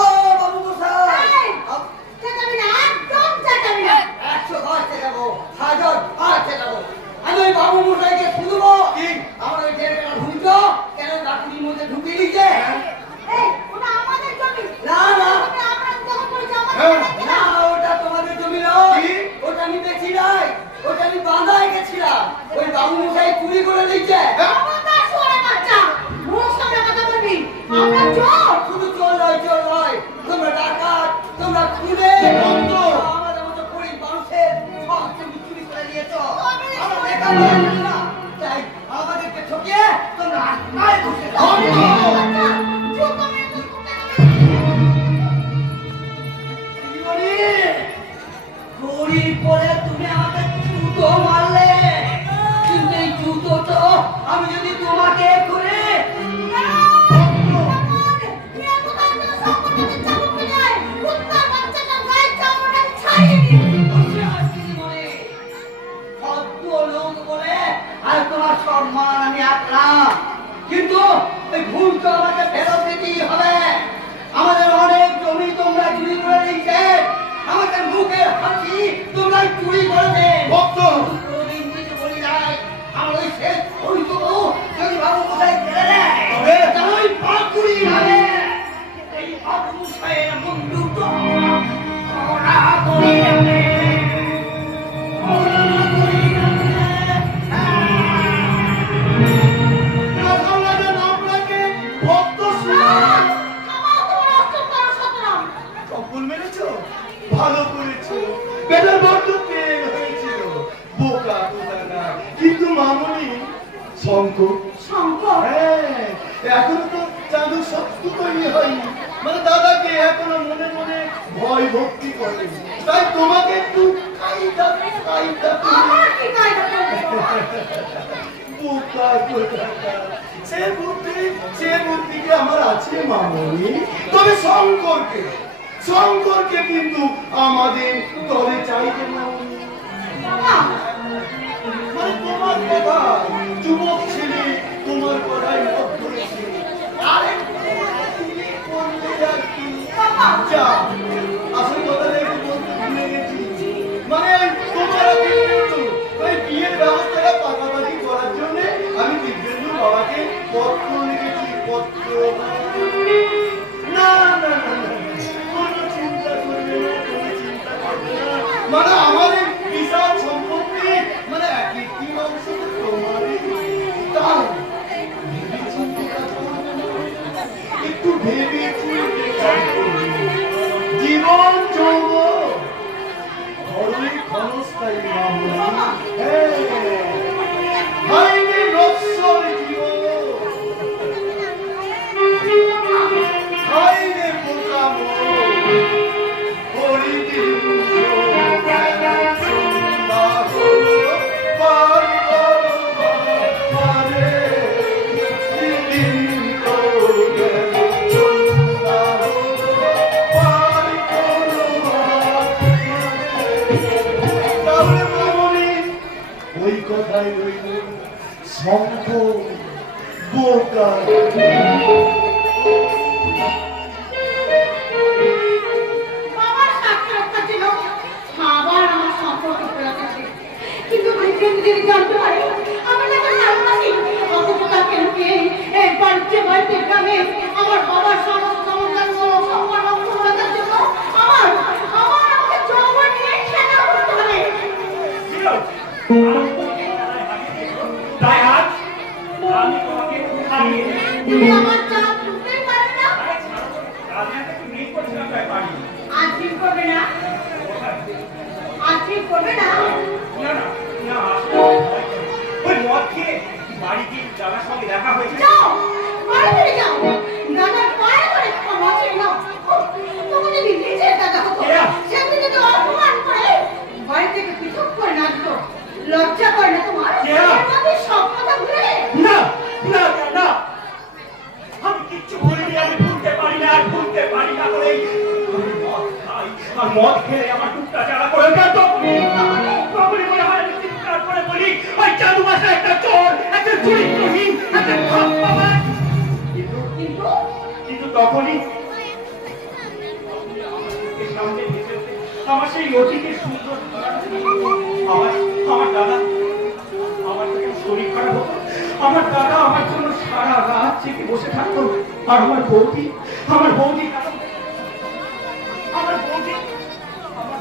ও বাবু মশাই, চেঁচাবি না, একদম চেঁচাবি না। 100 ঘর চেকাবো, 1000 ঘর চেকাবো। আমি ওই বাবু মশাইকে শুনবো আমার ওই 1.5 টাকা ঢুকতো কেন লাকুড়ির মধ্যে ঢুকিয়ে দিচ্ছে। এই ওটা আমাদের জমি। না না তুমি আমরা দখল করেছি, আমাদের জমি না, না। ওটা তোমাদের জমি নয়, ওটা আমি বেচি নাই, ওটা আমি বাঁধায় গেছিলাম, ওই বাবু মশাই চুরি করে দিচ্ছে। আমাদের তাই আমাদেরকে ঠকিয়ে তোমরা আত্মায় বসে দাও। দিদিমণি, ঘড়ি পরে তুমি আমাকে জুতো মারলে, কিন্তু এই জুতো তো আমি যদি তোমাকে করে আর তোমার সম্মান আমি রাখলাম, কিন্তু ওই ভুল তো আমাকে ফেরত দিতেই হবে। আমাদের অনেক জমি তোমরা চুরি করে নিয়েছে, আমাদের মুখের হাসি তোমরা চুরি করেছে। ভক্ত! কোনোদিন কিছু বলি নাই, আমার ওই শেষ ওইটুকু যদি বাবু কোথায় ফেলে দেয়, তাহলে ওই পাকুড়ি হবে। এই অবুসায়ের মুন্ডুটো ওরা করে যাবে। চপ্পল মেরেছো? ভালো করেছো, বেটার বড্ড তেল হয়েছিল, বোকা কোথাকা। কিন্তু মামনি শঙ্কর, হ্যাঁ, এখনো তো চাঁদু শক্ত তৈরি হয়নি, মানে দাদাকে এখনো মনে মনে ভয় ভক্তি করে। তাই তোমাকে একটু বোকা কোথাকা। সে বুদ্ধিকে আমার আছে মামনি, তবে শঙ্করকে কিন্তু আমাদের দলে চাইবে মামনি। মানে তোমার কথা, যুবক ছেলে তোমার কথায় মত করেছে। আরে তুমি করলে আর কি? যা, আসল কথাটা একটু বলতে ভুলে গেছি। মানে তোমার কিন্তু ওই বিয়ের ব্যবস্থাটা পাকাপাকি করার জন্য আমি দিব্যেন্দু বাবাকে পত্র লিখেছি, পত্র। না না না না, কোনো চিন্তা করবে না, কোনো চিন্তা করবে না। মানে আমাদের বিশাল সম্পত্তি, মানে এক একটি অংশ তো তোমারই। তাই একটু ভেবে চিন্তে কাজ করবে। জীবন যৌবন বড়ই ক্ষণস্থায়ী মামলা। হাইনে নশ্বর জীবন, হাইনে বোকাম হরিদিন ওই কথাই রইল, শঙ্খ বোকা। বাবার সাক্ষাৎকার ছিল, আবার আমার সম্পর্ক খোলা থাকে। কিন্তু বিক্রম যদি জানতে পারে আমি তাকে ভালোবাসি, অথচ তাকে লুকিয়ে এই বাড়িতে গ্রামে আমার বাবার সমস্ত সম্মান অক্ষমতার জন্য আমাকে যৌবন নিয়ে খেলা করতে হবে। তাই আজ আমি তোমাকে খাইয়ে তুমি আমার চাপ ঢুকতেই পারবে না। আমি একটু মিট করছিলাম, তাই পারি আজ ঠিক করবে না, আজ ঠিক করবে না। না না না, আসলে ওই মদ খেয়ে বাড়ি গিয়ে দাদার সঙ্গে দেখা হয়েছে। যাও, বাড়ি ফিরে যাও, দাদার পায়ে ধরে ক্ষমা চেয়ে নাও। তুমি যদি নিজের দাদা হতো, সেদিন যদি অপমান করে বাড়ি থেকে পৃথক করে না দিত, লজ্জা করে না তোমার? তোমাকে সব কথা ভুলে না না না, আমি কিচ্ছু ভুলিনি, আমি ভুলতে পারি না, আর ভুলতে পারি না বলে আমি মদ খাই, আর মদ খেলে আমার টুকটা যারা করে দেয় তখনই মনে হয় আমি চিৎকার করে বলি, ওই চাঁদু মাসে একটা চোর, একটা চরিত্রহীন, একটা ভাববাবা। কিন্তু তখনই সামনে ভেসে ওঠে আমার সেই অতীতের সুন্দর আমার দাদা, আমার থেকে শরীর খারাপ হতো, আমার দাদা আমার জন্য সারা রাত জেগে বসে থাকতো, আর আমার বৌদি আমার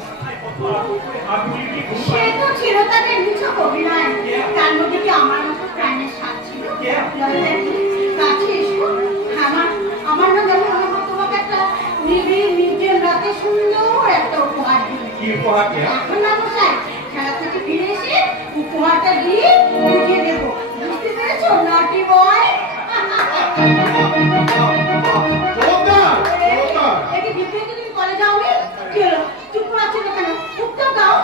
মাথায় কত আদর করে হাত বুলিয়ে দিয়ে ঘুম সে পাড়ায়। তো ছিল তাদের নিছক অভিনয়, তার মধ্যে কি আমার মতো প্রাণের স্বাদ ছিল? লজ্জা কি? কাছে এসো, আমার না যেমন আমার তোমাকে একটা নির্জন রাতে সুন্দর একটা উপহার দিই। কি উপহার দেয়া? এখন না বসাই, খেলা থেকে ফিরে এসে তোমারটা দিয়ে বুঝিয়ে দেবো, বুঝতে পেরেছো নাটি বয়? একে বিপরীতে তুমি কলে যাওনি? কি হলো, চুপ করে আছো কেন? উত্তর দাও।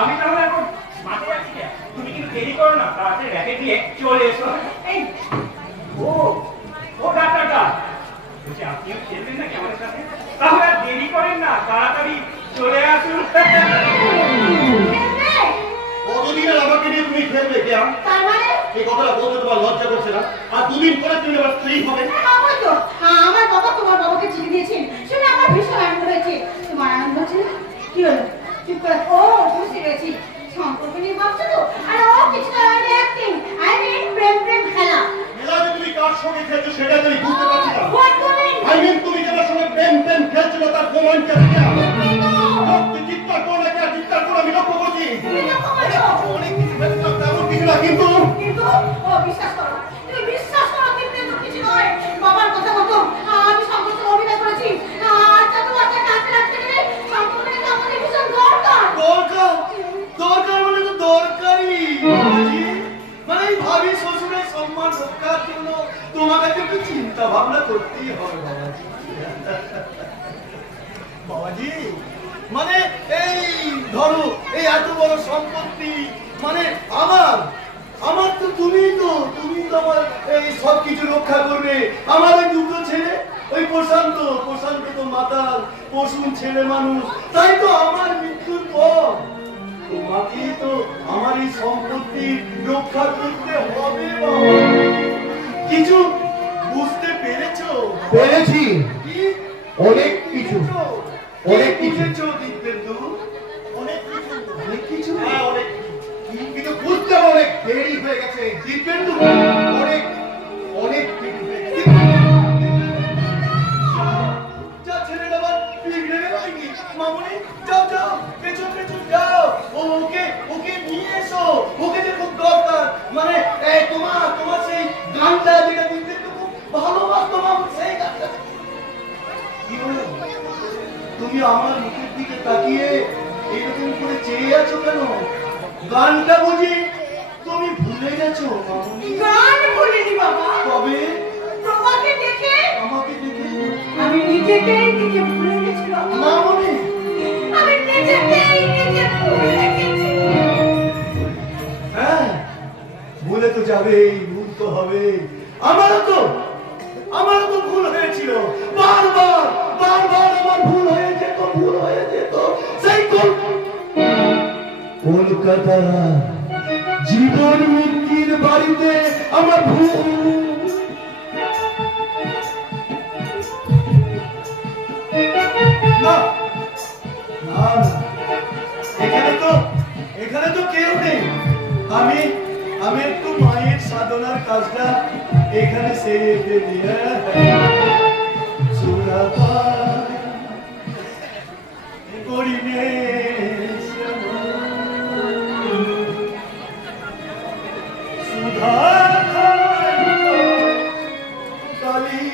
আমি তাহলে এখন মাঠে যাচ্ছি না, তুমি কিন্তু দেরি করো না, তাড়াতাড়ি র্যাকেট নিয়ে চলে এসো। এই ও ও ডাক্তারটা বলছি আপনিও খেলবেন নাকি আমাদের সাথে? তাহলে আর দেরি করেন না, তাড়াতাড়ি চলে আসুন। খেলবে? কতদিন আর আমাকে নিয়ে তুমি খেলবে কে? তার মানে এই কথাটা বলতে তোমার লজ্জা করছে না? আর দুদিন পরে তুমি আবার স্ত্রী হবে। আমার তো আমার বাবা তোমার বাবাকে চিঠি দিয়েছেন, শুনে আমার ভীষণ আনন্দ হয়েছে। তোমার আনন্দ হচ্ছে না? কি হলো, চুপ করে? ও বুঝতে পেরেছি, সম্পর্ক নিয়ে ভাবছো তো? আর ও কিছু না, অ্যাক্টিং, আই মিন প্রেম প্রেম খেলা। মেলাতে তুমি কার সঙ্গে খেলছো সেটা তুমি বুঝতে পারছি না। হোয়াট বলেন? আই মিন তুমি যার সঙ্গে প্রেম প্রেম খেলছো না তার প্রমাণটা কি? তুই চিৎকার করো না, কে চিৎকার করো? আমি লক্ষ্য করছি অনেক কিছু ভেবেছো, তেমন কিছু না, কিন্তু কিন্তু ও বিশ্বাস করো, তুমি বিশ্বাস করো, কিন্তু এত কিছু নয়। বাবার কথা মতো আমি সম্পর্কে অভিনয় করেছি। আর যত বাচ্চা কাছে রাখতে গেলে সম্পর্কটা আমাদের ভীষণ দরকার। দরকার মানে তো দরকারই বাবাজি। মানে এই ভাবি শ্বশুরের সম্মান রক্ষার জন্য তোমাকে একটু চিন্তা ভাবনা করতেই হবে বাবাজি। বাবাজি মানে এই ধরো এই এত বড় সম্পত্তি মানে আমার তো তুমি তো আমার এই সব কিছু রক্ষা করবে। আমার ওই দুটো ছেলে, ওই প্রশান্ত তো মাতাল পশুন ছেলে মানুষ, তাই তো আমার মৃত্যুর পর তোমাকেই তো আমার এই সম্পত্তি রক্ষা করতে হবে বাবা। কিছু বুঝতে পেরেছো? পেরেছি কি অনেক কিছু, অনেক কিছু। বুঝেছো দিব্যেন্দু? অনেক কিছু হ্যাঁ, অনেক কিছু। কিন্তু বুঝতে অনেক দেরি হয়ে গেছে দিব্যেন্দু। অনেক কিছু হয়ে গেছে। যা ছেলেটা আবার বিগড়ে গেল নাকি? মামুনি যাও পেছন যাও, ওকে নিয়ে এসো, ওকে যে খুব দরকার। মানে তোমার সেই গানটা যেটা দিব্যেন্দু খুব ভালোবাসতো মামুনি, সেই গানটা। কি হলো, তুমি আমার মুখের দিকে তাকিয়ে এরকম করে চেয়ে আছো কেন? গানটা বুঝি তুমি ভুলে গেছো মামুনি? গান বলিনি বাবা, তবে তোমাকে দেখে আমাকে দেখে আমি নিজেকেই নিজে ভুলে গেছি বাবা। মামুনি আমি নিজেকেই নিজে ভুলে গেছি। হ্যাঁ, ভুলে তো যাবেই, ভুল তো হবে। আমারও তো ভুল হয়েছিল, বারবার আমার ভুল হয়ে যেত। সেই কলকাতা জীবন মুক্তির বাড়িতে আমার ভুল। না, এখানে তো কেউ নেই। আমি একটু মায়ের সাধনার কাজটা এখানে সেরে ফেলি। করিনে সুধা কালী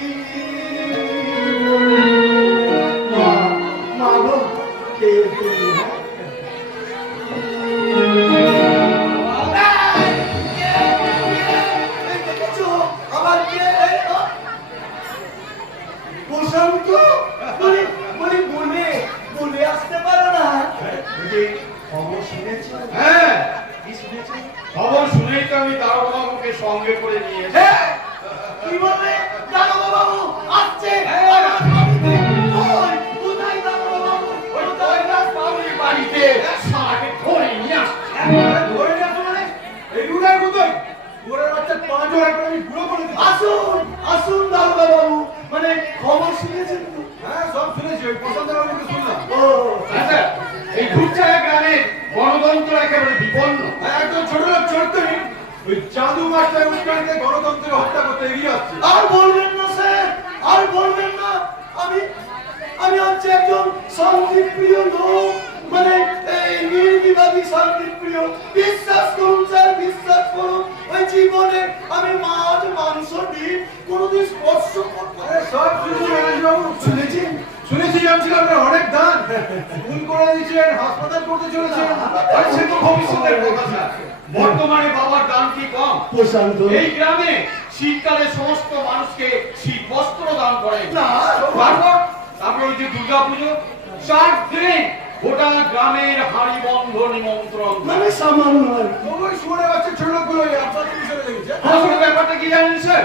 মা গো কে তুমি? প্রশান্ত বলে আসতে পারো না? খবর শুনেছো? হ্যাঁ, কি শুনেছো? খবর শুনেই তো আমি দারোগা বাবুকে সঙ্গে করে নিয়ে এসেছি। কি বলবে? দারোগা বাবু আসছে আমার বাড়িতে। ওই, কোথায় দারোগা বাবু? ওই কৈলাস বাবুর বাড়িতে সারাকে ধরে নিয়ে আসছে। ধরে নিয়ে আসো মানে? এই রুড়ার মতোই ঘোড়ার বাচ্চা পাঁচ ওর একটা আমি পুরো করে দিই। আসুন দারোগা বাবু। মানে খবর শুনেছেন তো? হ্যাঁ, সব শুনেছি, ওই প্রশান্ত বাবুকে শুনলাম। ও আচ্ছা, এই ঘুরছায়া গ্রামে গণতন্ত্র একেবারে বিপন্ন। একদম ছোট লোক চড়তেই ওই চাঁদু মাস্টার উস্কানিতে গণতন্ত্রের হত্যা করতে এগিয়ে আসছে। আর বলবেন না স্যার, আর বলবেন না। আমি হচ্ছে একজন শান্তিপ্রিয় লোক, মানে এই নির্বিবাদী শান্তিপ্রিয়। বিশ্বাস করুন স্যার, বিশ্বাস করুন, ওই জীবনে আমি মাছ মাংস ডিম কোনোদিন স্পর্শ করতে। সব শুনেছি ম্যানেজ বাবু। শুনেছেন শুনেছি জানছিল আপনার অনেক দান স্কুল করে দিয়েছেন, হাসপাতাল করতে চলেছেন। আর সে তো ভবিষ্যতের কথা। বর্তমানে বাবার দান কি কম? প্রশান্ত এই গ্রামে শীতকালে সমস্ত মানুষকে শীত বস্ত্র দান করে। না। তারপর ওই যে দুর্গা পুজো 4 দিনে গোটা গ্রামের হাড়ি বন্ধ নিমন্ত্রণ। মানে সামান্য আর কি। ওই শুনে বাচ্চা ছোট লোকগুলো আপনাদের বিষয়ে লেগেছে। আসলে ব্যাপারটা কি জানেন স্যার?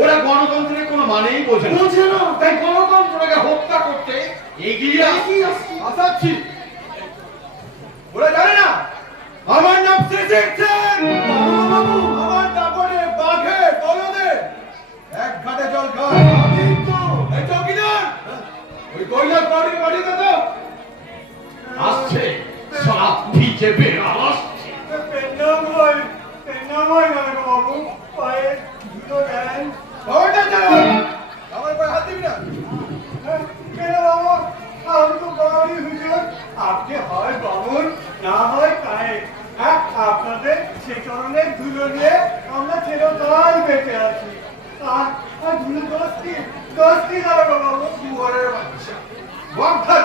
ওরা গণতন্ত্রের কোনো মানেই বোঝে না। বোঝে না। তাই গণতন্ত্রকে হত্যা করতে এগিয়ে আসাচ্ছি। ওরা জানে না আমার নাম শ্রীজিৎ সেন। বাবু আমার দাপটে বাঘে বলদে এক ঘাটে জল খায়। কিন্তু এই চৌকিদার ওই কৈলাস বাড়িতে তো আসছে সাপ ভিজে আসছে। খবরটা জানো আমার পায়ে হাত দিবি না। আপনি হয় বামুন না হয় কায়ে আপনাদের সে কারণে ধুলো নিয়ে আমরা চিরকাল বেঁচে আছি। আর ধুলো দশটি দাঁড়াবো বাবু। শুয়োরের বাচ্চা বকথার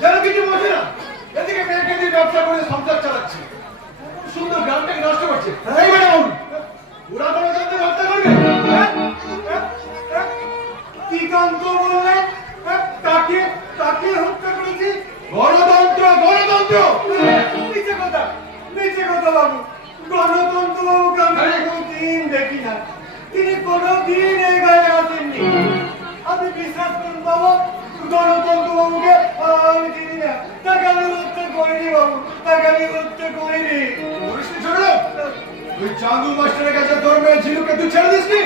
যেন কিছু বোঝে না। এদিকে মেয়েকে দিয়ে ব্যবসা করে সংসার চালাচ্ছে, সুন্দর গ্রামটাকে নষ্ট করছে। এই ম্যাডাম ওরা গণতন্ত্র হত্যা করবে। কি কান্ত বললেন? তাকে তাকে হত্যা করেছি? গণতন্ত্র গণতন্ত্র নিচে কথা বাবু। গণতন্ত্র বাবুকে আমি কোনদিন দেখি না। তিনি কোনদিন এই গায়ে আসেননি। আপনি বিশ্বাস করুন বাবু, গণতন্ত্র বাবুকে আমি চিনি না। তাকে আমি হত্যা করিনি বাবু, তাকে আমি হত্যা করিনি। করিসনি ছোট লোক? ওই চাঁদু মাস্টারের কাছে তোর মেয়ে ঝিনুকে তুই ছেড়ে দিসনি?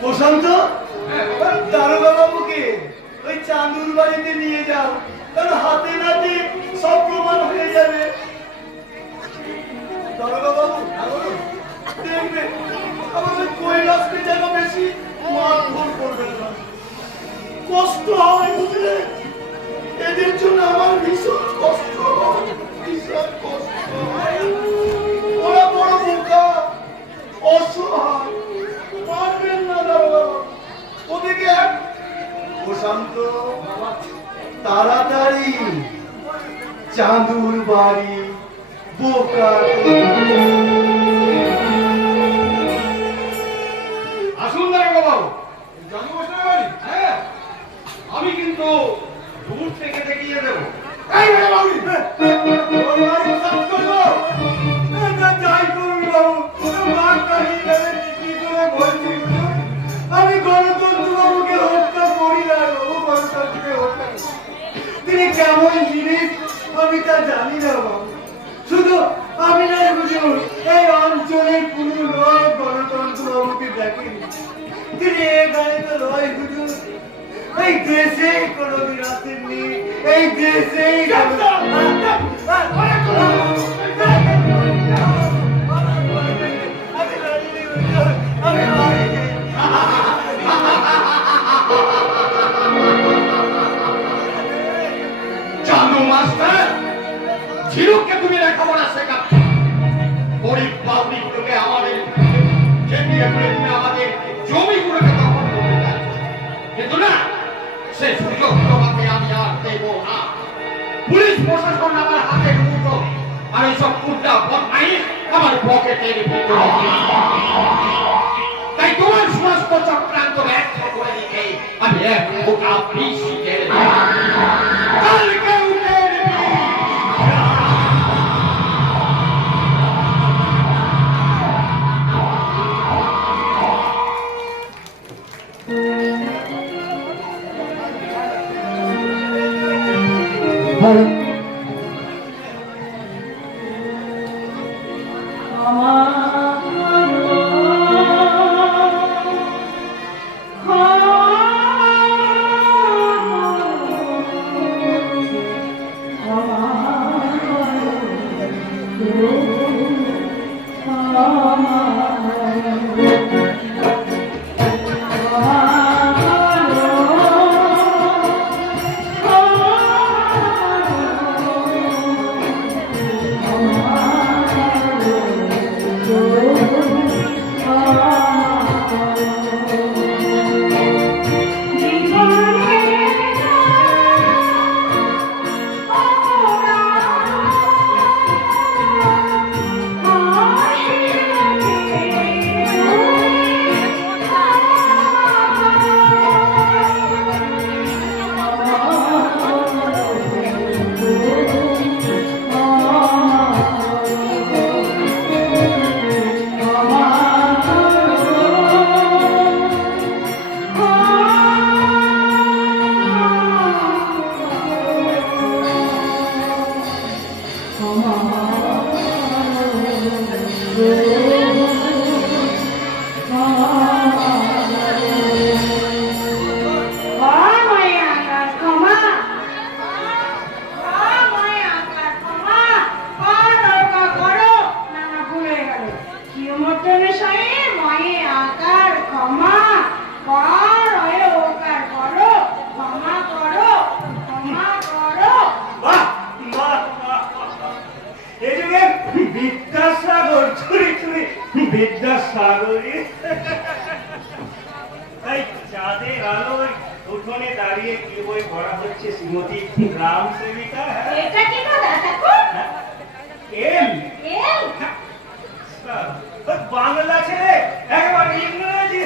প্রশান্ত, দারোগা বাবুকে ওই চাঁদুর বাড়িতে নিয়ে যাও, কারণ হাতে নাতে সব প্রমাণ হয়ে যাবে। দারোগা বাবু দেখবে আমার ওই কৈলাসকে যেন বেশি মারধর করবে না। কষ্ট হয় বুঝলে, এদের জন্য আমার ভীষণ কষ্ট হয়, ভীষণ কষ্ট হয়। ওরা বড় বোকা, অসহায়, পারবেন না দারোগা বাবু। ওদিকে প্রশান্ত তাড়াতাড়ি চাঁদুর বাড়ি বোকা। আসুন দারোগা বাবু। চাঁদু মাস্টারের বাড়ি? হ্যাঁ, আমি কিন্তু দূর থেকে দেখিয়ে দেবো। এই ম্যাডাম বাবু ওর বাড়ি সাফ করবো। যাই করুন বাবু, মার কাছে গেলে কি করে বলছি বুঝুন? আমি গণতন্ত্র বাবুকে হত্যা করি না বাবু, গণতন্ত্রকে হত্যা করি। তিনি কেমন জিনিস আমি তা জানি না বাবু। শুধু আমি না বুঝুন, এই অঞ্চলের কোনো লোক গণতন্ত্র বাবুকে দেখেনি। তিনি এ গায়ে তো নয় বুঝুন, এই দেশে কোনোদিন আসেননি, এই দেশেই চাঁদু মাস্টার, ঝিনুককে তুমি লেখাপড়া শেখাচ্ছ, গরিব পাবলিকগুলোকে আমাদের চেপিয়ে করে তুমি আমাদের জমিগুলোকে দখল করতে চাচ্ছ। কিন্তু না, সে সুযোগ তোমাকে আমি আর দেব না। পুলিশ প্রশাসন আমার হাতে মুঠো, আর এইসব কুর্তা বদমাইশ আমার পকেটের ভিতরে। তাই তোমার সমস্ত চক্রান্ত ব্যর্থ করে দিতে আমি এক গোটা বিষ ঢেলে দেব। কালকে উঠে বাহ, বাহ, বাহ, বাহ। এই যুগে বিদ্যাসাগর তুমি বিদ্যাসাগরী তাই চাঁদের আলোয় উঠোনে দাঁড়িয়ে কি বই পড়া হচ্ছে শ্রীমতী গ্রাম সেবিকা? এটা কি গো ঠাকুর? M L? বাংলা ছেলে একেবারে ইংরেজি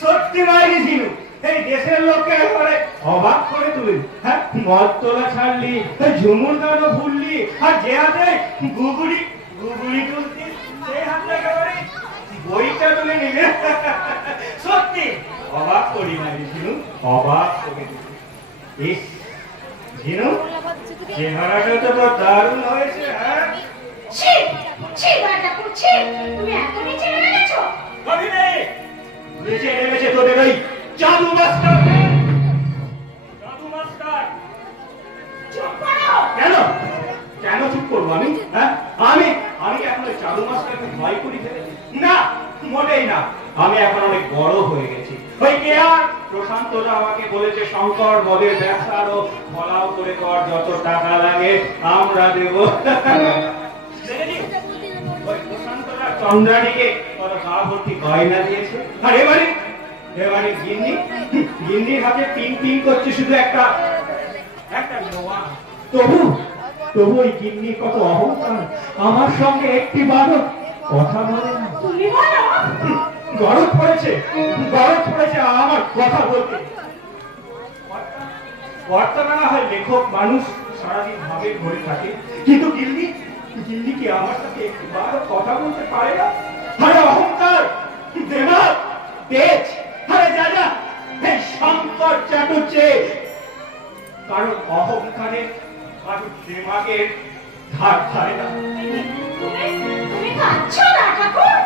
সত্যি বাইরে ছিল এই দেশের লোককে একেবারে অবাক করে তুলি। হ্যাঁ, মদ তোলা ছাড়লি, ঝুমুর গানও ভুললি, আর যে হাতে গুগুলি গুগুলি তুলতি সেই হাতে একেবারে বইটা তুলে নিলে। সত্যি অবাক করি বাইরে ছিল, অবাক করে দিলি। ইস ঝিনু, চেহারাটা তো তোর দারুণ হয়েছে। হ্যাঁ, ছি ছি ঠাকুর ছি, তুমি এত নিচে নেমে গেছো? আমি নেই, নিচে নেমেছে তোদের ওই জাদু মাস্টার। জাদু মাস্টার চুপ করো। কেন কেন চুপ করবো আমি? হ্যাঁ, আমি আমি এখন ওই জাদু মাস্টারকে ভয় করি ফেলেছি? না, মোটেই না। আমি এখন অনেক বড় হয়ে গেছি। ওই কে আর প্রশান্তরা আমাকে বলেছে, শঙ্কর মদের ব্যবসা আরো ফলাও করে কর, যত টাকা লাগে আমরা দেব। ওই প্রশান্তরা চন্দ্রানীকে কত গা ভর্তি গয়না দিয়েছে, আর এবারে গিন্নির হাতে পিন পিন করছে শুধু একটা নোয়া। তবু ওই গিন্নির কত অহংকার, আমার সঙ্গে একটি বারো কথা বলে না। তুমি বলো। গরজ পড়েছে আমার কথা বলতে। বর্তমানে না হয় লেখক মানুষ, সারাদিন ভাবে ঘরে থাকে, কিন্তু গিন্নি কি আমার সাথে একবার কথা বলতে পারে না? আরে অহংকার, দেমাগ, তেজ, আরে যা এই শঙ্কর চাটুর্যে কারণ অহংকারের আর দেমাগের ধার ধারে না। তুমি কাঁদছো না ঠাকুর?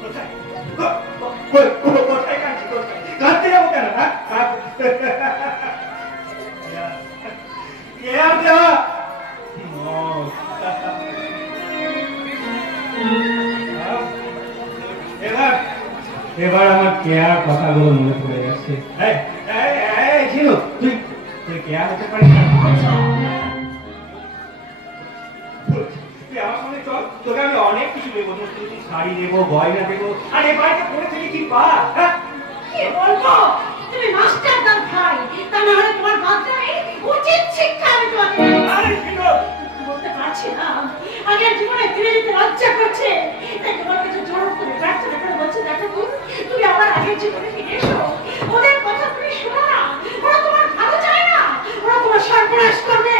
কোথায় কাঁদছি? কাঁদতে যাবো কেন? এবার আমার কেয়ার কথাগুলো মনে পড়ে গেছে। ছিল তুই কেয়ার হতে পারিস না? তুই আমার সঙ্গে চল, তোকে আমি অনেক কিছু দেবো, নতুন শাড়ি দেবো, গয়না দেবো, আর এ বাড়িতে পড়ে থেকে কি পা? কি বলবো? তুমি মাস্টার তার ভাই, তা না হলে তোমার বাচ্চাকে উচিত শিক্ষা আমি তোমাকে দেব। আরে ছিল বলতে পারছি না, আগের জীবনে ফিরে যেতে লজ্জা করছে, তাই তোমার কাছে জোর করে প্রার্থনা করে বলছি, দেখো তুমি আবার আগের জীবনে ফিরে এসো। ওদের কথা তুমি শোনো না, ওরা তোমার ভালো চায় না, ওরা তোমার সর্বনাশ করবে।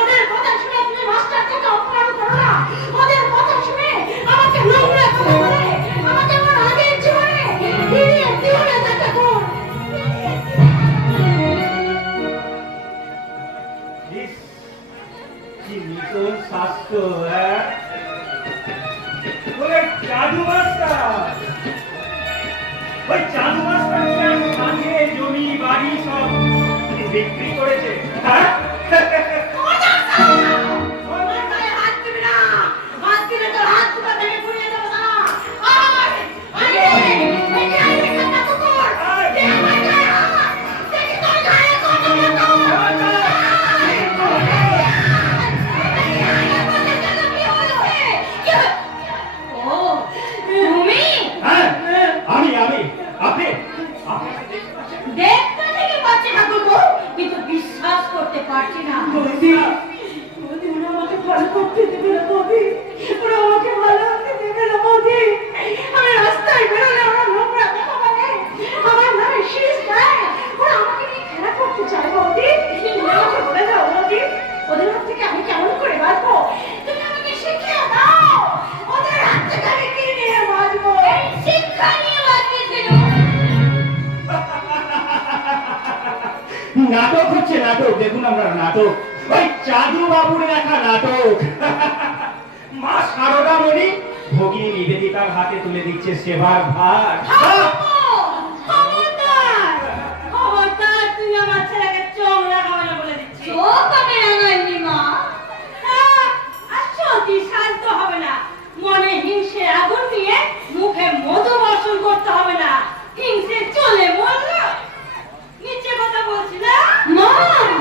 ওদের কথা শুনে তুমি মাস্টার থেকে অপমান করো না, ওদের কথা শুনে আমাকে নোংরা কথা বলে, আমাকে আমার আগের জীবনে ফিরিয়ে দিও না ঠাকুর। কি নিতন স্বাস্থ্য, বলে জাদু মাস্টার, ওই জাদু মাস্টার সঙ্গে জমি বাড়ি সব বিক্রি করেছে। হ্যাঁ, আমার গায়ে হাত দিবি না, হাত দিলে তোর হাত দুটো ভেঙে পুড়িয়ে দেবো না। আয়, আয় রে, এই যে আয় রে কাকা কুকুর, দে আমার গায়ে হাত, দেখি তোর গায়ে কত মতো। ও, তুমি? হ্যাঁ, আমি আপনি দেখতে পাচ্ছেন? দেখতে থেকে পাচ্ছি না কুকুর, কিন্তু বিশ্বাস করতে পারছি না। মোদি, ওরা আমাকে ভালো করতে দেবে না মোদি, ওরা আমাকে ভালো করতে দেবে না মোদি। আমি রাস্তায় বেরোলে ওরা নোংরা কথা বলে, আমার নামে শীষ দেয়, ওরা আমাকে নিয়ে খেলা করতে চায় মোদি। তুমি আমাকে বলে দাও মোদি, ওদের হাত থেকে আমি কেমন করে বাঁচবো? তুমি আমাকে শিখিয়ে দাও, ওদের হাত থেকে আমি কি নিয়ে বাঁচবো? শিক্ষা নিয়ে বাঁচতেছিল। নাটক হচ্ছে, নাটক দেখুন, আমরা নাটক, ওই চাঁদু বাবুর লেখা নাটক। মা সারদামণি ভগিনী নিবেদিতার হাতে তুলে দিচ্ছে সেবার ভার। খবরদার খবরদার, তুই আমার ছেলেকে চোখ লাগাবে না বলে দিচ্ছি। চোখ আমি রাঙাইনি মা। আর সত্যি শান্ত হবে না, মনে হিংসে আগুন নিয়ে মুখে মধু বর্ষণ করতে হবে না। হিংসে চলে বলল নিচে কথা বলছি না মা,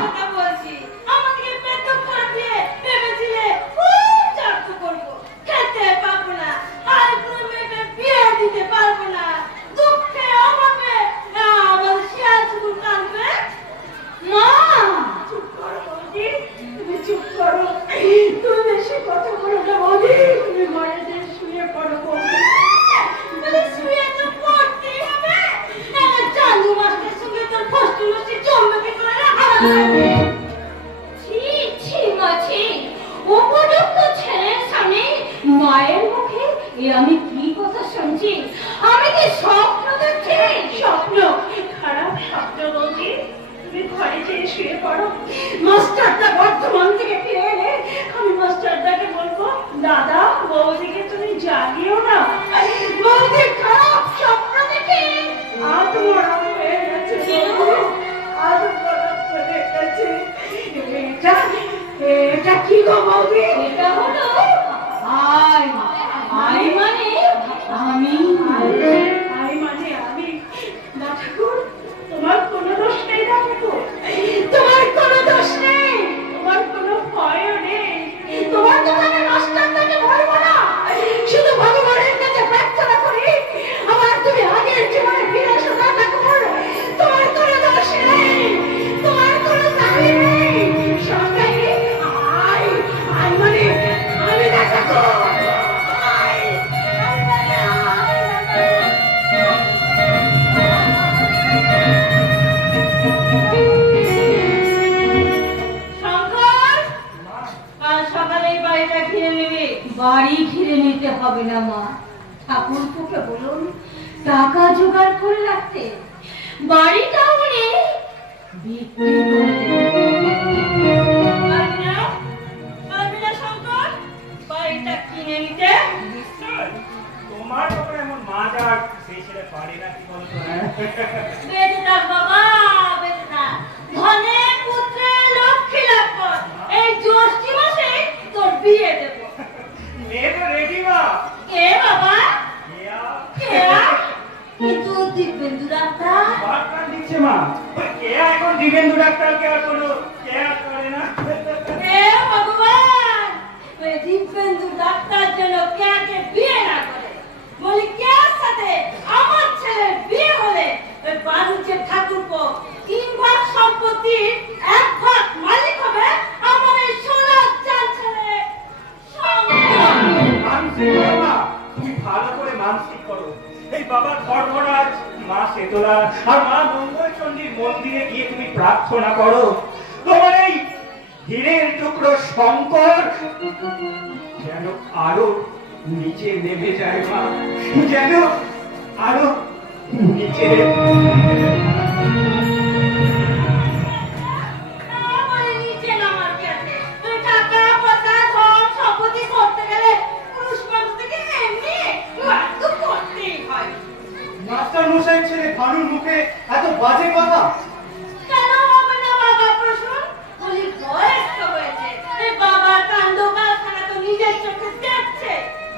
কথা বলছি। আমাকে পেট করে দিয়ে ভেবেছিলে খুব চাকু করবো, খেতে পাবো না, আর কোনো মেয়েকে বিয়ে দিতে পারবো না, দুঃখে অভাবে আমার শিয়াল শুধু কাঁদবে। মা চুপ করো বৌদি, তুমি চুপ করো, তুমি বেশি কথা বলো না বৌদি, তুমি ঘরে যে শুয়ে পড়ো বৌদি। বলে শুয়ে তো পড়তেই হবে, চান্দু মাস্টার সঙ্গে তোর ফষ্টি নষ্টি জমবে কি করে রাখা। ছি ছি মা ছি, উপযুক্ত ছেলের সামনে মায়ের মুখে এ আমি কি কথা শুনছি? আমি কি স্বপ্ন দেখছি? স্বপ্ন? খারাপ স্বপ্ন বলছি। তুমি ঘরে যেয়ে শুয়ে পড়ো, মাস্টারদা বর্ধমান থেকে ফিরে এলে আমি মাস্টারদাকে বলবো, দাদা বৌদিকে তুমি জাগিও না, বৌদি খারাপ স্বপ্ন দেখে আত্মরম হয়ে গেছে, আত্মরম হয়ে গেছে। এটা কি গো বৌদি? এটা হলো আই। আই মানে আমি। আই মানে আমি। না ঠাকুর, তোমার কোনো দোষ নেই না ঠাকুর, তোমার কোনো দোষ নেই, তোমার কোনো ভয়ও নেই। তোমার কথা আমি মাস্টারদাকে বলবো না, শুধু ভগবানের কাছে প্রার্থনা করি আমার তুমি আগের জীবনে ফিরে এসো না ঠাকুর। তোমার কোনো দোষ নেই, তোমার কোনো দাবি নেই। সরকারি আই, আই মানে আমি না ঠাকুর। আই, আই মানে শঙ্কর, কাল সকালে বাড়িটা ঘিরে নিবি। বাড়ি ঘিরে নিতে হবে না মা, ঠাকুরকে বলুন টাকা জোগাড় করে রাখতে, বাড়িটা উনি বিক্রি করে পারবি না শঙ্কর বাড়িটা কিনে নিতে? নিশ্চয়, তোমার ব্যাপারে এমন মা যাক সেই ছেলে পারে না, কি বলতো? বেঁচে থাক বাবা, বেঁচে থাক, ধনে পুত্রে লক্ষ্মী লাভ কর, এই জ্যৈষ্ঠ মাসে তোর বিয়ে দেব। মেয়ে তো রেডি মা। কে বাবা? কেয়া কেয়া? কিন্তু দিব্যেন্দু ডাক্তার। বাদ কান দিচ্ছে মা। কেয়া এখন দিবেন্দু ডাক্তারকে আর কোনো কেয়ার করে না। হে ভগবান, ওই দিব্যেন্দু ডাক্তার যেন কেয়াকে বিয়ে না করে। বলি কেয়ার সাথে আমার ছেলের বিয়ে হলে ওই বাড়িতে ঠাকুরপো 3 ভাগ সম্পত্তির 1 ভাগ মালিক হবে আমার এই সোনার চাল ছেলে শঙ্কর। মানসিক করো মা, তুমি ভালো করে মানসিক করো। এই বাবা ধর্মরাজ, মা শেতলা আর মা মঙ্গলচণ্ডীর মন্দিরে গিয়ে তুমি প্রার্থনা করো তোমার এই হীরের টুকরো শঙ্কর যেন আরো নিচে নেমে যায় মা, যেন আরো নিচে। আমার নিচে নামার কাছে তুই টাকা পয়সা ধন সম্পত্তি করতে গেলে পুরুষ মানুষ থেকে এমনি একটু করতেই হয়। মাস্টার মশাই ছেলে ভানুর মুখে এত বাজে কথা। কেন হবে না বাবা প্রশ্ন? বলি বয়স তো হয়েছে, এই বাবার কাণ্ড কারখানা তো নিজের চোখে দেখছে।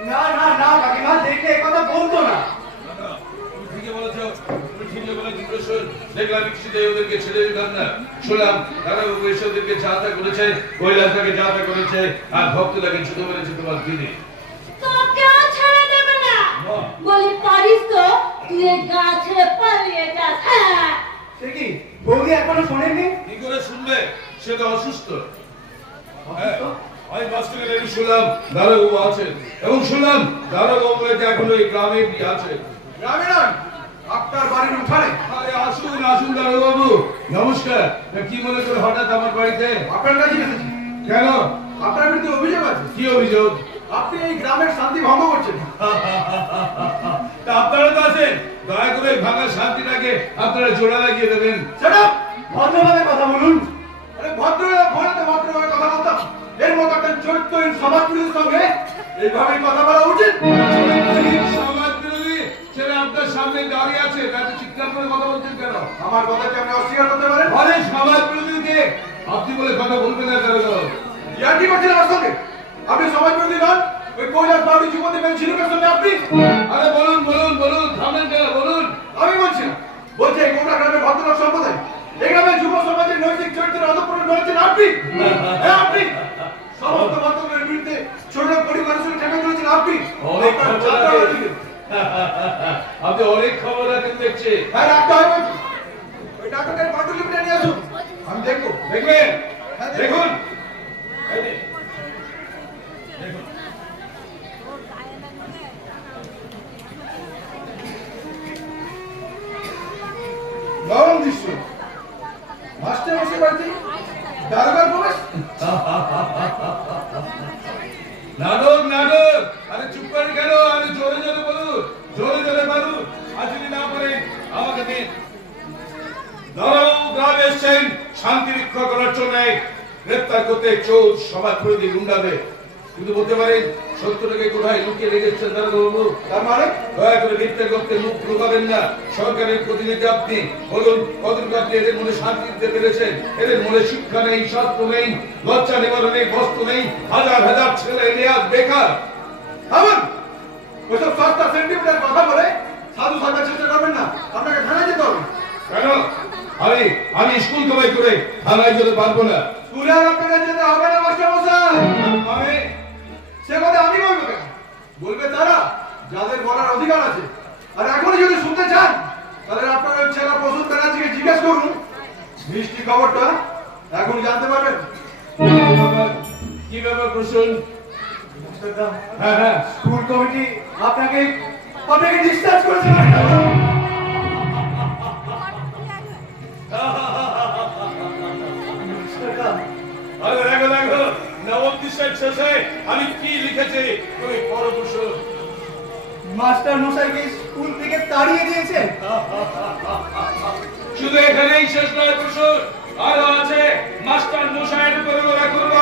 না না না কাকিমা, দেখলে এ কথা বলতো না। দাদা, তুমি ঠিকই বলেছো, তুমি ঠিকই বলেছো প্রশ্ন। দেখলাম কিছুতে ওদেরকে ছেড়ে দিলাম না, শুনলাম দাদা বাবু এসে ওদেরকে যাতা করেছে, কৈলাসটাকে যাতা করেছে, আর ভক্তটাকে ছুটে মেরেছে তোমার দিনে। তোকেও ছেড়ে দেবে না। বলি পারিস তো তুই এই গা ছেড়ে পালিয়ে যাস। হ্যাঁ সে কি বৌদি এখনো শোনেননি? কি করে শুনবে, সে তো অসুস্থ। হ্যাঁ, আমি বাস থেকে নেমে শুনলাম দাদাবাবু আছেন, এবং শুনলাম দাদাবাবু এখনো এই গ্রামে আছে। গ্রামে নয়, আপনার বাড়ির উঠানে। আরে আসুন আসুন দাদাবাবু, নমস্কার। কি মনে করে হঠাৎ আমার বাড়িতে? আপনার কাছে এসেছি। কেন? আপনার বিরুদ্ধে অভিযোগ আছে। কি অভিযোগ? আপনি এই গ্রামের শান্তি ভঙ্গ করছেন। তা আপনারা তো আছেন, দয়া করে এই ভাঙা শান্তিটাকে আপনারা জোড়া লাগিয়ে দেবেন। সেটা ভদ্রভাবে কথা বলুন। আরে ভদ্রভাবে ফোনেতে ভদ্রভাবে কথা বলতাম, এর মতো একটা চরিত্রহীন সমাজবিরোধীর সঙ্গে এইভাবেই কথা বলা উচিত? সমাজ বিরোধী ছেলে আপনার সামনে দাঁড়িয়ে আছে, তাতে চিৎকার করে কথা বলছেন কেন? আমার কথাকে আপনি অস্বীকার করতে পারেন? আরে সমাজ বিরোধীকে আপনি বলে কথা বলবেন না কেন? ইয়ার্কি করছেন আমার সঙ্গে? আপনি সমাজ বিরোধী নন? ওই কৈলাস বাউরি যুবতী ব্যাংক ঝিনুকের সঙ্গে আপনি? আরে বলুন বলুন বলুন, থামেন কেন বলুন? আমি বলছি না। বলছে এই গোটা গ্রামের ভদ্রলোক সম্প্রদায়, এই গ্রামের যুব সমাজের নৈতিক চরিত্রের অধঃপতন করেছেন আপনি। হ্যাঁ আপনি। সমস্ত ভদ্রলোকের বিরুদ্ধে ছোট লোক গরিব মানুষের ঠেকা তুলেছেন আপনি। অনেক আপনার খবর চাপটা আছে। বাড়িয়ে দিন। আপনি অনেক খবর রাখেন দেখছি। হ্যাঁ রাখতে হবে বলছি। ওই ডাক্তারের পাণ্ডুলিপিটা নিয়ে আসুন, আমি দেখবো। দেখবেন? হ্যাঁ, দেখুন এই যে, নরম দৃশ্য। মাস্টার মশাই বাড়িতে দারোগার প্রবেশ। নাটক নাটক। আরে চুপ করেন কেন? আরে জোরে জোরে বলুন, জোরে জোরে বলুন। আর যদি না পারেন আমাকে দিন। দাঁড়াও, গ্রামে এসছেন শান্তি রক্ষা করার জন্য, গ্রেপ্তার করতে চোর সমাজ বিরোধী গুন্ডাবে। কিন্তু বলতে পারেন সত্যটাকে কোথায় লুকিয়ে রেখেছেন দারোগাবাবু? তার মানে দয়া করে মিথ্যে করতে মুখ লুকাবেন না। সরকারের প্রতিনিধি আপনি, বলুন কতটুকু আপনি এদের মনে শান্তি দিতে পেরেছেন? এদের মনে শিক্ষা নেই, শাস্ত্র নেই, লজ্জা নিবারণে বস্তু নেই, হাজার হাজার ছেলে নিয়ে আজ বেকার। থামুন। ওইসব সস্তা সেন্টিমিটার কথা বলে সাধু সাজার চেষ্টা করবেন না। আপনাকে থানায় যেতে হবে। কেন? আমি স্কুল কামাই করে থানায় যেতে পারবো না। স্কুলে আর আপনাকে যেতে হবে না মাস্টার মশাই। মানে সে কথা আমি বলবো কেন? বলবে তারা যাদের বলার অধিকার আছে। আর এখনই যদি শুনতে চান তাহলে আপনার ওই ছেলে প্রসূন ব্যানার্জিকে জিজ্ঞেস করুন। মিষ্টি খবরটা এখন জানতে পারবেন। কি ব্যাপার প্রশ্ন? হ্যাঁ হ্যাঁ, স্কুল কমিটি আপনাকে ডিসচার্জ করেছে। আরে দেখো দেখো, নবম দৃশ্যের শেষে আমি কি লিখেছি তুমি পড়ো প্রশ্ন। মাস্টার মশাইকে স্কুল থেকে তাড়িয়ে দিয়েছে। শুধু এখানেই শেষ নয় প্রসূন, আরো আছে মাস্টার মশাইয়ের উপরে ওরা করবো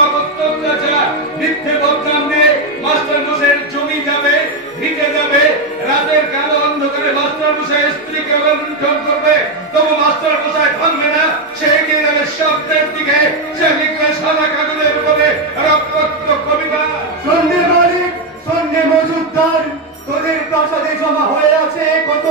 অত্যাচার, মিথ্যে বদনাম দিয়ে মাস্টার মশাইয়ের জমি যাবে, ভিটে যাবে। রাতের কালো অন্ধকারে মাস্টার মশাইয়ের স্ত্রীকে লুণ্ঠন করবে, তবু মাস্টার মশাই থামবে না। সে এগিয়ে যাবে শব্দের দিকে। সে লিখবে সাদা কাগজের উপরে রক্তাক্ত কবিতা। সন্ধ্যে মালিক, সন্ধ্যে মজুদ্দার, তোদের প্রাসাদে জমা হয়ে আছে কত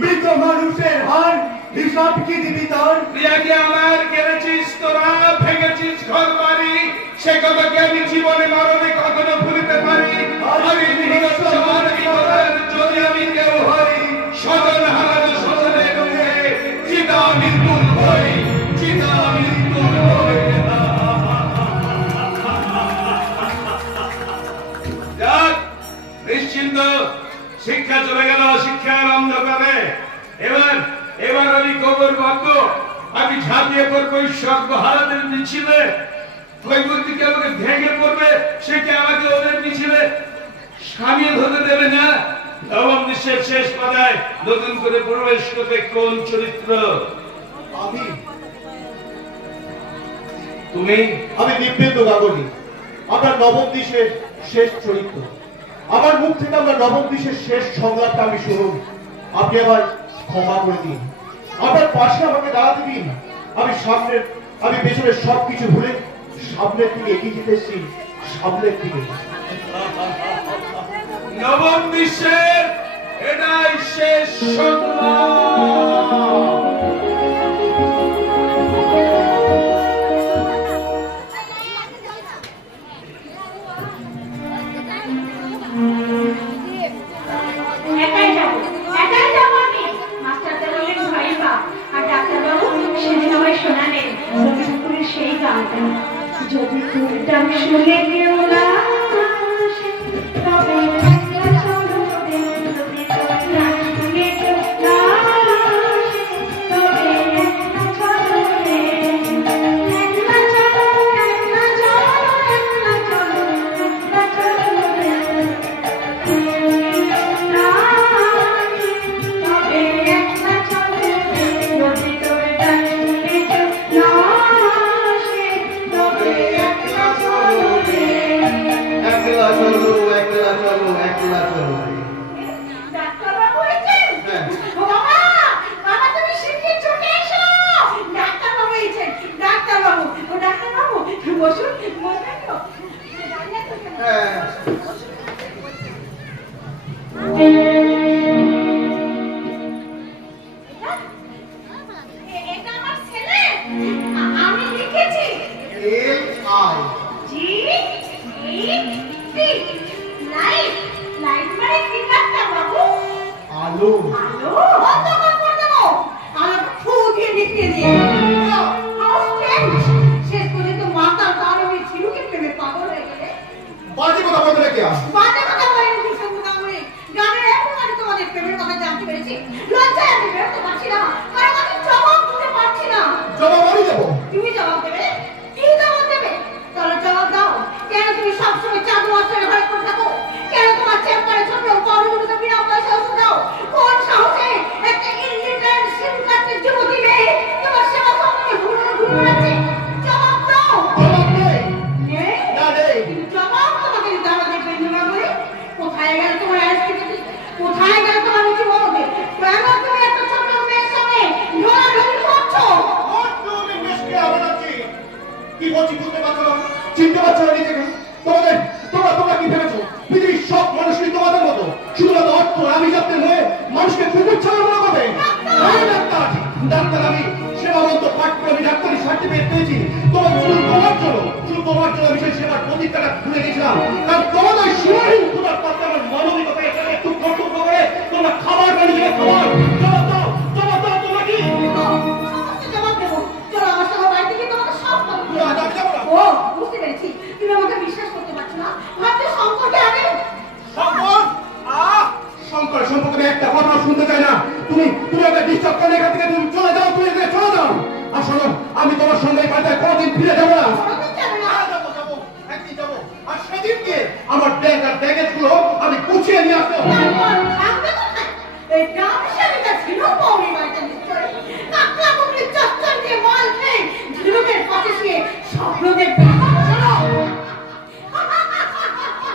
মৃত মানুষের হার, হিসাব কি দিবি তার? প্রিয়াকে আমার কেড়েছিস তোরা, ভেঙেছিস ঘর বাড়ি, সে কথাকে আমি জীবনে মরণে কখনো ভুলিতে পারি। আমি নিহত আমার বিপদের যদি আমি কেউ হই, সদন হারানো শোষণে ডুবে চিতা মৃত্যুর হই, চিতা মৃত্যুর হই। যাক, নিশ্চিন্ত, শিক্ষা চলে গেল শিক্ষার অন্ধকারে। এবার আমি খবর পাবো, আমি ঝাঁপিয়ে পড়বো ওই সর্বহারাদের মিছিলে। কৈবর্তীকে আমাকে ভেঙে পড়বে, সে কি আমাকে ওদের মিছিলে সামিল হতে দেবে না? নবম দৃশ্যের শেষ পাতায় নতুন করে প্রবেশ করবে কোন চরিত্র? আমি তুমি? আমি দিব্যেন্দু গাঙ্গুলি, আমার নবম দিশের শেষ চরিত্র। আমার মুখ থেকে আমার নবম দিশের শেষ সংলাপটা আমি শুনুন। আপনি আবার ক্ষমা করে দিন, আপনার পাশে আমাকে দাঁড়াতে দিন। আমি পেছনের সবকিছু ভুলে সামনের দিকে এগিয়ে যেতেছি, সামনের দিকে। নবম দৃশ্যের এটাই শেষ সংলাপ। একাই যাবো আমি। মাস্টারদা বললেন ভয় পা, আর ডাক্তারবাবু সেদিন আমায় শোনালেন রবীন্দ্রপুরের সেই গানটা, যদি তোর ডাক শুনে কেউ না আসে, তবে একলা চলো রে, যদি তোর ডাক শুনে কেউ না আসে, তবে একলা চলো রে, একলা চলো, একলা চলো, একলা চলো, একলা চলো রে। একলা চলো, একলা খোলা চলো। ডাক্তারবাবু এসেছেন? হ্যাঁ। ও বাবা, বাবা তুমি শিগগির ছুটে এসো। ডাক্তারবাবু এসেছেন। ডাক্তারবাবু, ও ডাক্তারবাবু, বসুন, বসুন তো। দাঁড়িয়ে আছো কেন? হ্যাঁ। এটা আমার ছেলে। আমি লিখেছি। LI G-E-T, light. লাইট মানে কি ডাক্তারবাবু? আলো। আলো? অন্ধকার করে দেবো। আমার ফু দিয়ে লিখতে দিয়ে। How strange! শেষ পর্যন্ত মাতার কারণে ঝিনুকের প্রেমে পাগল হয়ে গেলে। বাজে কথা বলতে রেখে আস। বাজে কথা বলেনি কি সঙ্গীতা মনে। গানের এখন আমি তোমাদের প্রেমের কথা জানতে পেরেছি। লজ্জায় আমি বেরোতে পারছি না। কারণ আমি জবাব দিতে পারছি না। জবাব আমি দেবো। তুমি জবাব দেবে? কি জবাব দেবে? তাহলে জবাব দাও। কেন তুমি সবসময় চাঁদ মাস্টারের ঘরে পড়ে থাকো? কেন তোমার চেম্বারে ছোট কর্মগুলোতে বিনা পয়সা ওষুধ দাও? কোন সাহসে একটা ইলিটারেট সিনকাস্টের যুবতী মেয়ে তোমার সেবা সম্মানে ঘুরে জবাব দাও। জবাব নেই। নেই? না নেই। জবাব তোমাকে দিতে হবে বেঞ্জামিন বলে। কোথায় গেল তোমার অ্যাস্টিকেটি? কোথায় গেল তোমার উঁচু মমতে? কেন তুমি এত ছোট মেয়ের সঙ্গে ঢোলাঢুলি করছো? কি বলছি বুঝতে পারছো না? চিনতে পারছো না নিজেকে? তোমরা কি ভেবেছো পৃথিবীর সব মানুষই তোমাদের মতো শুধুমাত্র অর্থ আমি যাতে নয় মানুষকে কুকুর ছাড়া মনে করবে? আমি ডাক্তার আমি সেবাবন্ত পাঠ করে আমি ডাক্তারি সার্টিফিকেট পেয়েছি শুধু তোমার জন্য আমি সেই সেবার প্রতিজ্ঞাটা ভুলে গেছিলাম। কারণ তোমাদের সীমাহীন ক্ষুধার পাত্রে আমার মানবিকতা এখানে একটু কর্তব্য করে তোমরা খাবার মানুষের খাবার জবাব দাও তোমরা কি? সমস্ত জবাব দেবো। চলো আমার সঙ্গে বাড়িতে গিয়ে তোমাকে সব বলবো। না, আমি যাবো না। ও, বুঝতে পেরেছি। তুমি আমাকে বিশ্বাস করতে পারছো না। ভাবছো শঙ্করকে আমি শঙ্কর সম্পর্কে আমি একটা কথা শুনতে চাই না। তুমি ওকে ডিস্টার্ব করে এখান থেকে তুমি চলে যাও। চলে যাও। আর শোনো আমি তোমার সঙ্গে এই বাড়িতে কোনোদিন ফিরে যাবো না। কোনোদিন যাবে না। যাবো একদিন যাবো। আর সেদিন গিয়ে আমার ব্যাগ আর ব্যাগেজ গুলো আমি গুছিয়ে নিয়ে আসবো। তারপর থাকবে কোথায়? এই গ্রাম সেবিকা ছিল পৌরি বাড়িতে নিশ্চয়ই। কাকড়া কুকড়ি চচ্চর দিয়ে মাল খেয়ে ঝিনুকের পাশে শুয়ে স্বপ্ন দেখবে। শোনো।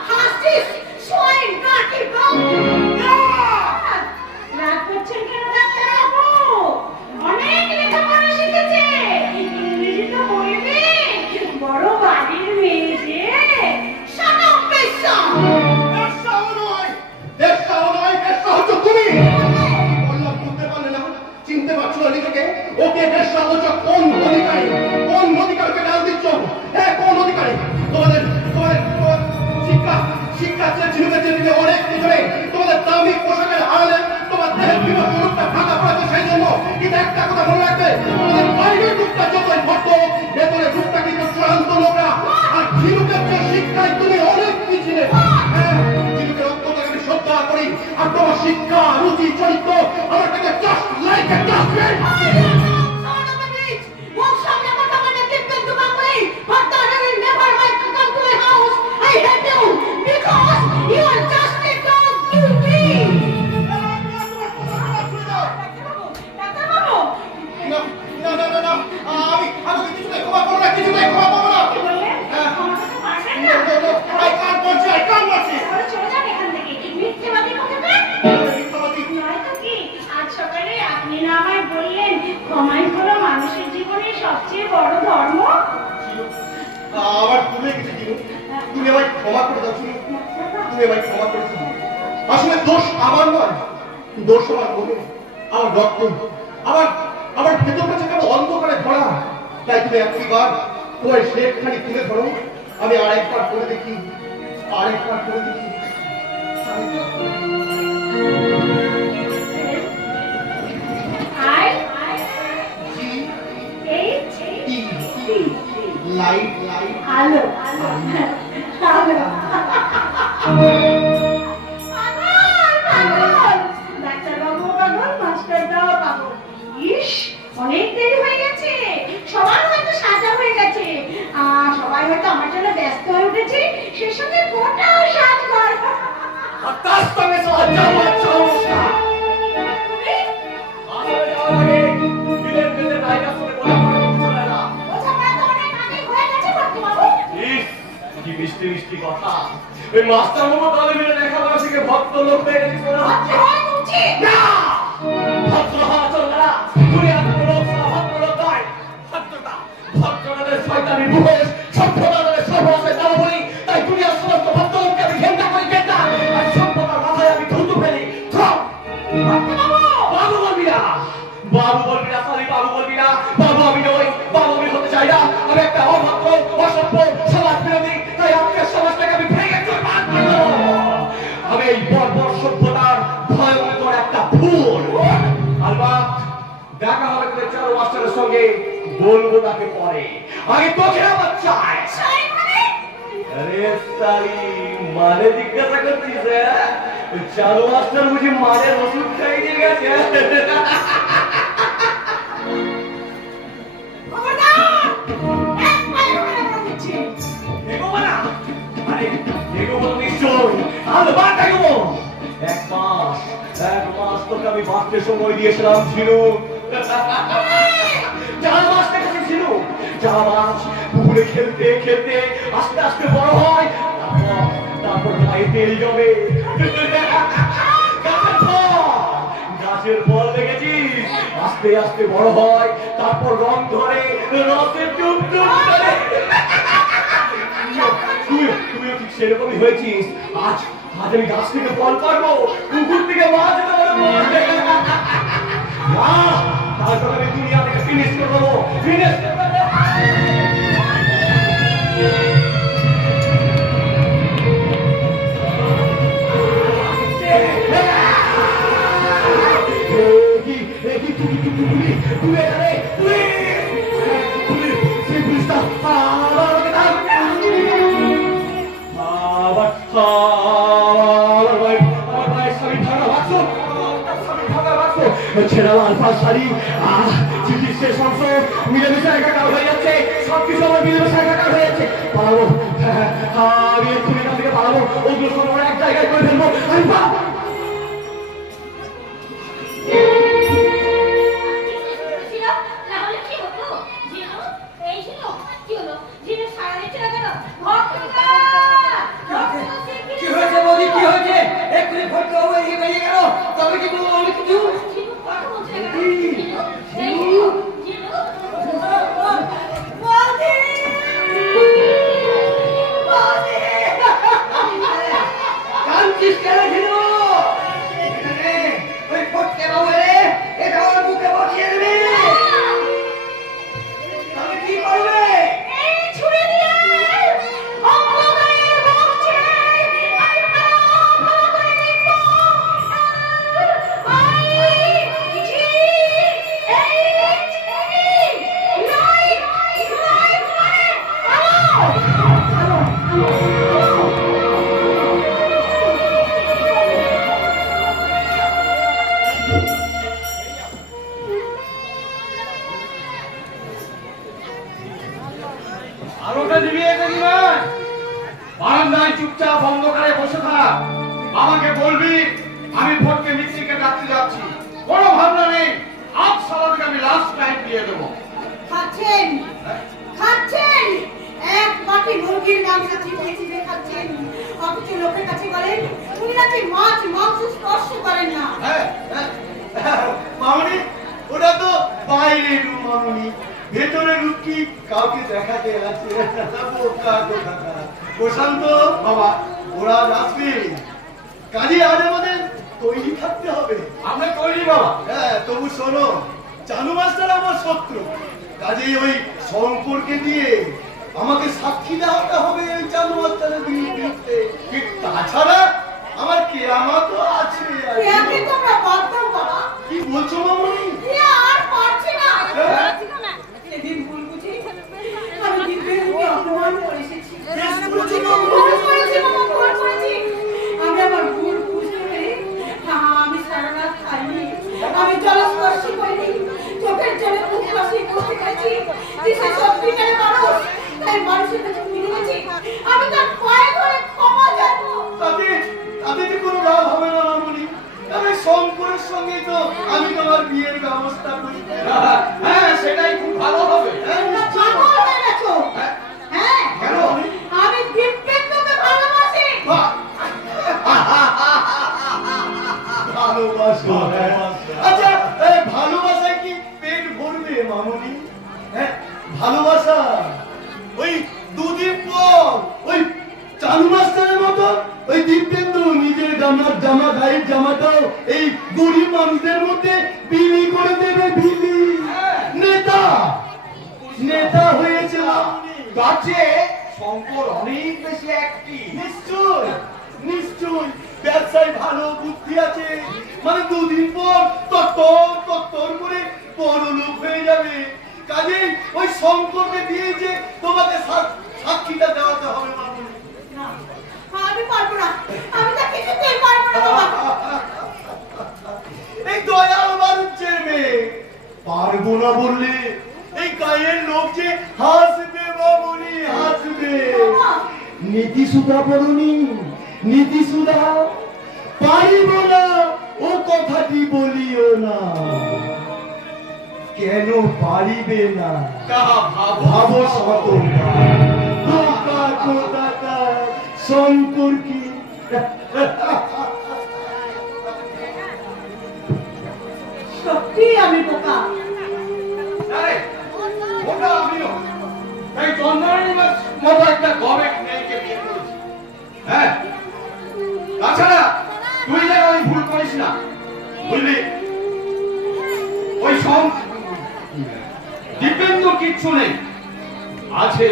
হাসিস, সোয়াইন, নাকি ব্রাউন। রাগ করছেন কেন ডাক্তারবাবু? অনেক লেখাপড়া শিখেছে। ইংরেজি তো বলবে। বড় বাড়ির মেয়ে যে। Shut up, Bessa! দেশটাও নয়, দেশটা হচ্ছে তুমি। বললাম বুঝতে পারলে না? চিনতে পারছো না নিজেকে? ওকে দেশটা হচ্ছে কোন অধিকারকে ডাল দিচ্ছ? হ্যাঁ কোন অধিকারে? তোমাদের শিক্ষা ঝিনুকে দিলে অনেক পিছনে তোমাদের দামি পোশাকের আড়ালে তোমার দেহের বিমর্ষ রূপটা ফাঁকা পড়েছে সেই জন্য। কিন্তু একটা কথা মনে রাখবে তোমাদের বাইরের রূপটা যতই ভদ্র ভেতরের রূপটা কিন্তু চূড়ান্ত নোংরা। আর ঝিনুকের যে শিক্ষায় তুমি অনেক পিছনে। হ্যাঁ ঝিনুকের অত্যন্ত আমি শ্রদ্ধা করি। আর তোমার শিক্ষা রুচি চরিত্র আমার কাছে জাস্ট লাইক এ ডাস্টবিন। আমি কিছুতেই ক্ষমা করবো না। I can't watch it. আজ সকালে আপনি না আমায় বললেন ক্ষমাই হলো মানুষের জীবনে সবচেয়ে বড় ধর্ম। আমার ভুলে গেছে জিনু। তুমি আমায় ক্ষমা করে দাও জিনু। তুমি আমায় ক্ষমা করে দাও। আসলে দোষ আমার নয়, দোষ আমার মনে, আমার রক্ত, আমার ভেতরটা যেন অন্ধকারে ভরা। তাই তুমি একবার তোমার শেখখানি তুলে ধরো। আমি আরেকবার করে দেখি। লাইট আলো ডাক্তারবাবু পাগল, মাস্টারদাও পাগল। ইস, অনেক দেরি হয়ে গেছে। সবার হয়তো সাজা হয়ে গেছে। সবাই হয়তো আমার জন্য ব্যস্ত হয়ে উঠেছে। সেই সঙ্গে গোটা সাজঘর। তার সঙ্গে সমস্যা বোঝাপড়া তো অনেক আগেই হয়ে গেছে কর্তাবাবু। কি মিষ্টি মিষ্টি কথা। ওই মাস্টার বাবু দলে মিলে লেখাপড়া শিখে ভদ্রলোক হয়ে গেছিস মনে হচ্ছে। না! ভদ্র হওয়া চলবে না। দুনিয়ার কোনো লোক ছাড়া ভদ্রলোক নয়। ভদ্রতাদের শয়তানি মুখোশ, সভ্যতাদের সর্বনাশের নামাবলী। তাই দুনিয়ার সমস্ত ভদ্রলোককে আমি ঘেন্না করি, ঘেন্না। আর সভ্যতার মাথায় আমি থুতু ফেলি। বাবু বলবি না, বাবু বলবি না, সরি বাবু বলবি না। বাবু আমি নই, বাবু আমি হতে চাই না। আমি একটা অভদ্র, অসভ্য, সমাজ বিরোধী। তাই আজকের সমাজটাকে আমি ভেঙে চুরমার করে দেব। আমি এই বর্বর সভ্যতার ভয়ঙ্কর একটা ভুল। আলবাত দেখা হবে তোদের চারু মাস্টারের সঙ্গে, বলবো তাকে পরে। আগে তোকে আমার চাই। আরে সালি, মানে জিজ্ঞাসা করছিস? চারু মাস্টার বুঝি মানের ওষুধ খাইয়ে গেছে? এগোবো না? আরে এগোবো তো নিশ্চয়ই। আলবাত এগোবো। এক মাস তোকে আমি বাঁচতে সময় দিয়েছিলাম ছিল। চার মাস দেখেছি ছিল। চার মাস পুকুরে খেলতে খেলতে আস্তে আস্তে বড় হয়। তারপর গায়ে তেল জমে। গাছের ফল দেখেছিস? আস্তে আস্তে বড় হয়, তারপর রং ধরে, রসে ডুব ডুব করে। তুইও ঠিক সেরকমই হয়েছিস। আজ আমি গাছ থেকে ফল পারবো, পুকুর থেকে মাছ ধরবো। তারপর আমি দুনিয়া থেকে ফিনিশ করবো, ফিনিশ করবো। ছেড়া আলফা শাড়ি, চিকিৎসের সংসদ মিলেমিশে একাকার হয়ে যাচ্ছে। সবকিছু আমার মিলেমিশে একাকার হয়ে যাচ্ছে। পালাবো, আমি এক্ষুনি এখান থেকে পালাবো। ওগুলো সব আমরা এক জায়গায় করে ফেলবো। কি হয়েছে বৌদি, কি হয়েছে? এক্ষুনি ফটকে বাবু এগিয়ে বেরিয়ে গেল। তবে কি বলবো আমি কিছু? কাঁদছিস কেন ছিল? ওই ফটকে বাবু এলে এটা আমার বুকে বসিয়ে দেবে। তবে কি করবে? আলোটা নিভিয়ে গেলি না? বারান্দায় চুপচাপ অন্ধকারে বসে থাক। আমাকে বলবি আমি ভোটকে মিত্রিকে ডাকতে যাচ্ছি। কোনো ভাবনা নেই, আজ সালাদকে আমি লাস্ট টাইম দিয়ে দেবো। খাচ্ছেন খাচ্ছেন এক বাটি মুরগির মাংস চিবিয়ে চিবিয়ে খাচ্ছেন, অথচ লোকের কাছে বলেন উনি নাকি মাছ মাংস স্পর্শ করেন না। মামনি, ওটা তো বাইরের রূপ মামনি, ভেতরের রূপ কি কাউকে দেখাতে আছে? প্রশান্ত বাবা, ওরা আসবে, কাজে আজ আমাদের তৈরি থাকতে হবে। আমরা তৈরি বাবা। হ্যাঁ, তবু শোনো, চানু মাস্টার আমার শত্রু, কাজে ওই শঙ্করকে দিয়ে আমাকে সাক্ষী দেওয়াটা হবে ওই চানু মাস্টারের বিরুদ্ধে। তাছাড়া আমার কেয়ামতও আছে। একে তোমরা বাদ দাও বাবা। কি বলছো মামনি? আর পারছি না। হ্যাঁ? সেদিন ভুল বুঝি আমি দিব্যেরকে অপমান করে এসেছি। বেশ বলেছো মামনি। ভুল করেছি বাবা, ভুল করেছি। আমি আমার ভুল বুঝতে পেরে আমি সারা রাত খাইনি, আমি জলস্পর্শী করিনি, চোখের জলে মুখ বাসি করতে পেরেছি। দিশে সত্যিকারে মানুষ, তাই মানুষের কাছে ফিরে গেছি। আমি তার পায়ে ধরে ক্ষমা চাইবো। তাতে কোনো লাভ হবে না মামনি। তবে শঙ্করের সঙ্গে তো আমি তোমার বিয়ের জামা গায়ের জামাটাও এই গরিব মানুষদের মধ্যে বিলি করে দেবে, বিলি। নেতা নেতা হয়েছে তার চেয়ে শঙ্কর অনেক বেশি অ্যাক্টিভ। নিশ্চয় নিশ্চয় ব্যবসায় ভালো বুদ্ধি আছে, মানে দুদিন পর তত্তর করে বড় লোক হয়ে যাবে। কাজেই ওই শঙ্করকে দিয়ে যে তোমাকে সাক্ষীটা দেওয়াতে হবে মামুনি। না, আমি পারবো না, আমি তা কিছুতেই পারবো না বাবা। এই দয়াল বাড়ুচ্ছের মেয়ে পারবো না বললে এই গায়ের লোক যে হাসবে মামুনি, হাসবে। বাবা। নীতি সুধা পড়ুনি, নীতি সুধা পারিব না ও কথাটি বলিও না। কেন পারিবে না ভাবো শতবার শঙ্কর কি সত্যি আমি বোকা। আরে ওটা আমিও এই চন্দ্রানীর মতো একটা গবেট মেয়েকে বিয়ে করেছি। হ্যাঁ, তাছাড়া তুই যেন ওই ভুল করিস না, বুঝলি? ওই দীপেন্দ্র কিচ্ছু নেই, আছে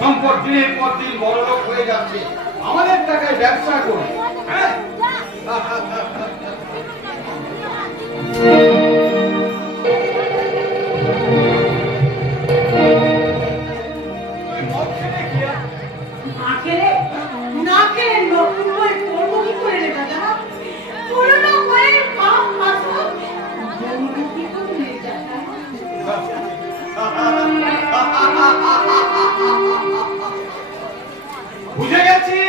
শঙ্কর দিনের পর দিন বড়লোক হয়ে যাচ্ছে, আমাদের টাকায় ব্যবসা করে। হ্যাঁ, তুই মদ খেলে কি আর? না খেলে নতুন বই করবো কি করে রে দাদা? পুরনো বইয়ের পাপ মাসুক জন্ম কি করে রে দাদা? বুঝে গেছি,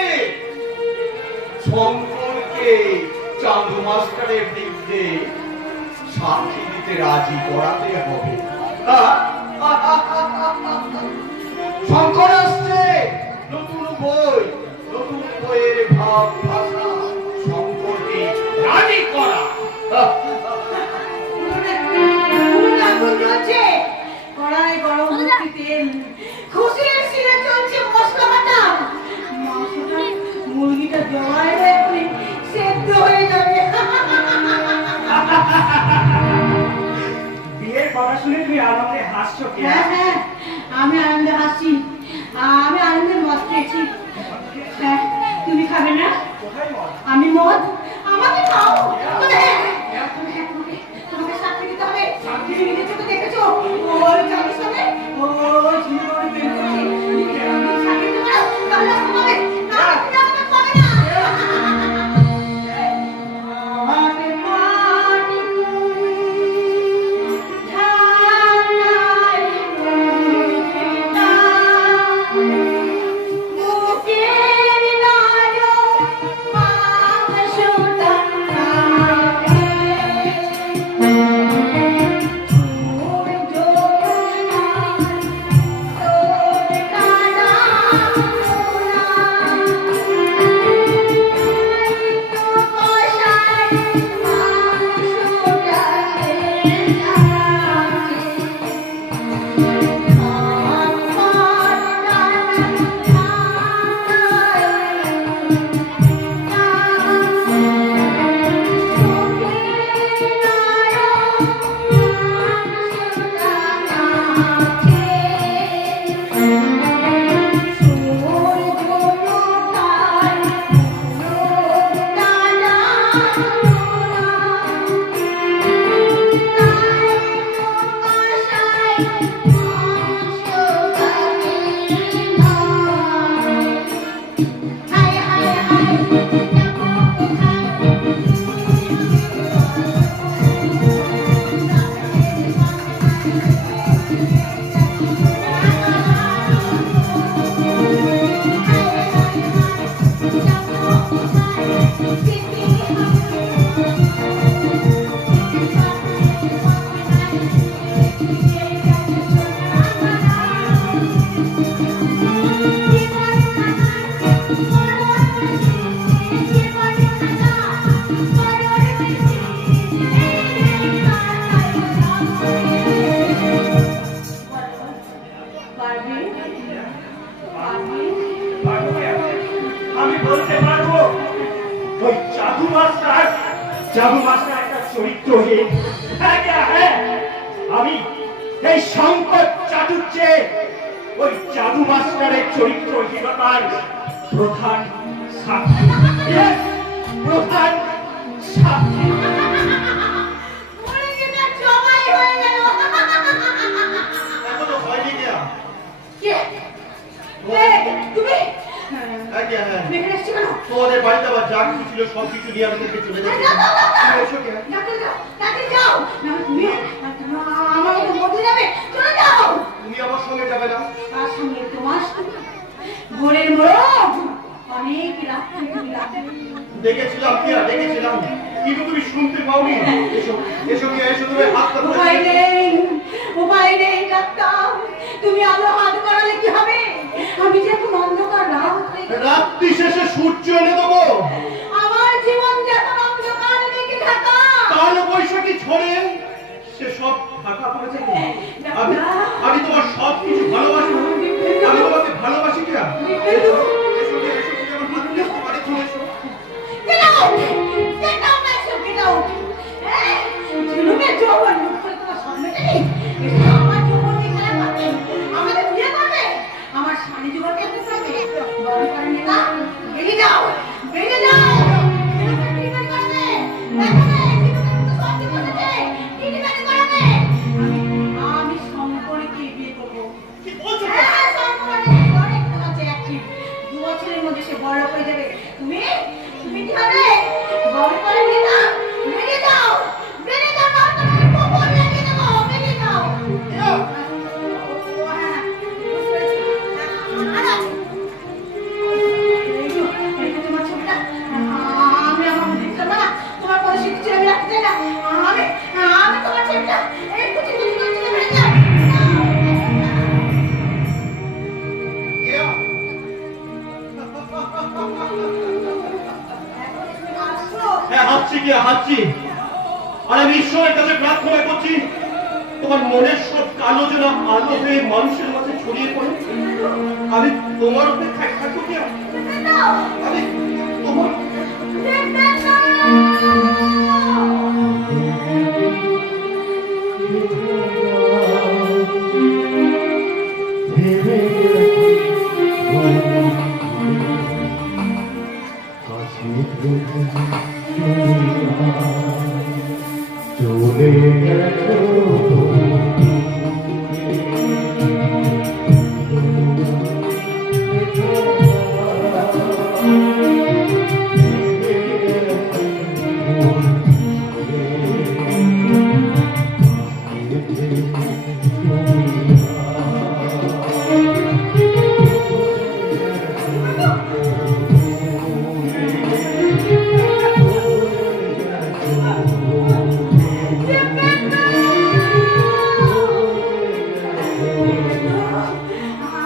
শঙ্করকে চাঁদু মাস্টারের বিরুদ্ধে সাক্ষী দিতে রাজি করাতে হবে। শঙ্কর আসছে, নতুন বইয়ের ভাব ভাষা শঙ্করকে রাজি করা। উনুনে আগুন জ্বলছে, কড়াই গরম হচ্ছে তেল, খুশির শিরে চলছে মশলা বাটা। মাংসটা মুরগিটা জমায় এখনই সেদ্ধ হয়ে যাবে। বিয়ের কথা শুনে তুমি আনন্দে হাসছো কি? হ্যাঁ, আমি আনন্দে হাসছি, আমি আনন্দে মদ খেয়েছি। হ্যাঁ, তুমি খাবে না? কোথায় মত? আমি মদ, আমাকে খাও। তোমাকে সাক্ষী দিতে হবে। তুমি নিজের চোখে দেখেছো ওই চাঁদের সাথে ওই ঝিনুর প্রেম করছে। সাক্ষী দিতে পারো তাহলে হবে না, তুমি আমাকে পাবে না। আমাকে পানি ধারায় মুখিতা মুখের নাড়ো মাংসটা আমি বলতে পারবো ওই জাদু মাস্টার একটা চরিত্রহীন। হ্যাঁ, আমি এই সংকট চাটুর্যে ওই জাদু মাস্টারের চরিত্রহীনতার প্রধান সাক্ষী। Yes, প্রধান সাক্ষী। মুরগিটা জবাই হয়ে গেল। এখনো হয়নি কেয়া? কে? তুমি? আজ্ঞা, হ্যাঁ। তুমি এখানে এসেছো কেন? তোমাদের বাড়িতে আবার যা কিছু ছিল সব কিছু নিয়ে আমি থেকে চলে যাচ্ছি। তুমি এসো কেয়া? ডাক্তার যাও। না, তুমি আমার মতো বদলে যাবে। চলে যাও। তুমি আমার সঙ্গে যাবে না? তার সঙ্গে তোমার সঙ্গে ভোরের মোড়ক অনেক রাত্রে তুমি রাতে দেখেছিলাম কেয়া, দেখেছিলাম, কিন্তু তুমি শুনতে পাওনি। এসো এসো কেয়া, এসো, তুমি হাতটা ধরে। উপায় নেই ডাক্তার, তুমি আলো হাত বাড়ালে কি হবে? আমি যে এখন অন্ধকার রাত হয়ে গেছে। রাত্রি শেষে সূর্য এনে দেবো। আমার জীবন যখন অন্ধকার মেঘে ঢাকা। কাল বৈশাখী ঝড়ে সে সব ঢাকা পড়েছে। আমি তোমার সব কিছু ভালোবাসি, আমি তোমাকে ভালোবাসি কেয়া। এসো এসো কেয়া, এসো কেয়া, আমার হাত ধরে বাড়ি চলে এসো। Get out! Get out, Master! Get out! জুলুমের যৌবন মুক্ত করে তোমার সম্মেতে নেই। এসে আমার যৌবনকে খেলা করবে, আমাদের বিয়ে করবে, আমার স্বামী যুগলকে এত করবে। বড় করে নেতা, বেরিয়ে যাও, বেরিয়ে যাও। ট্রিটমেন্ট করবে, দেখো না, ট্রিটমেন্ট তো সব ঠিক বসেছে। ট্রিটমেন্ট করবে। আমি সম্পর্কে বিয়ে করবো। কি বলছো? হ্যাঁ, সম্পর্কে অনেক আছে অ্যাক্টিভ। 2 বছরের মধ্যে সে বড় হয়ে যাবে। তুমি কি হবে? বড় করে নিয়ে না, বেরিয়ে যাও, বেরিয়ে যাও, না তোমাকে খবর লাগিয়ে দেবো, বেরিয়ে যাও। হ্যাঁ, বুঝতে পেরেছি। আর আছে। এই যে তোমার ছবিটা, আমি আমার দেখতে না, তোমার কোনো শিখছি আমি রাখতে চাই না। আমি তোমার ছবিটা এই কুচি কুচি কুচি করে যাই। কেয়া, হ্যাঁ হাঁটছি কেয়া, হাঁটছি। আর আমি ঈশ্বরের কাছে প্রার্থনা করছি তোমার মনের সব কালো যেন আলো হয়ে মানুষের মাঝে ছড়িয়ে পড়ে। আমি তোমার অপেক্ষায় থাকবো কেয়া। আমি তোমার চলে গেছো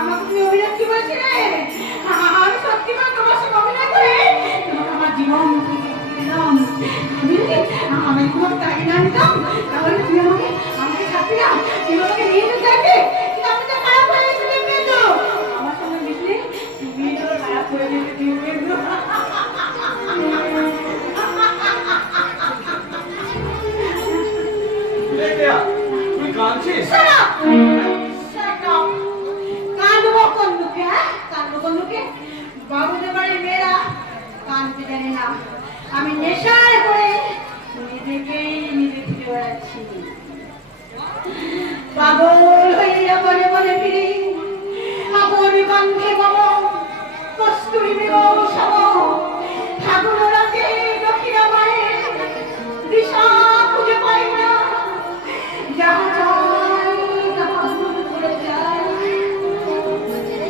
আমাকে তুমি অভিনয় কি বলেছিলে? আমি সত্যি করে তোমার সঙ্গে অভিনয় করে তোমাকে আমার জীবন দিলাম। আমি তোমাকে তাই না নিতাম, তাহলে তুমি আমাকে ছাড়তে না, তুমি আমাকে নিয়ে যেতে চাইবে। কিন্তু আমি তো খারাপ হয়ে গেছি কিন্তু আমার সঙ্গে মিশলে তুমি তো খারাপ হয়ে যেতে দিও কিন্তু। তুই কাঁদছিস? Shut up! Shut up! কাঁদবো কোন মুখে, হ্যাঁ? কাঁদবো কোন মুখে? বাবুদের বাড়ির মেয়েরা কাঁদতে জানে না। আমি নেশায় করে নিজেকেই নিজে ফিরে বেড়াচ্ছি। পাগল হইয়া বনে বনে ফিরি, আপন গন্ধে মম কস্তুরী মৃগ সম। ফাগুন রাতে দক্ষিণা মায়ের দিশা খুঁজে পাই না। যাহা যাই তাহা দূর করে যাই,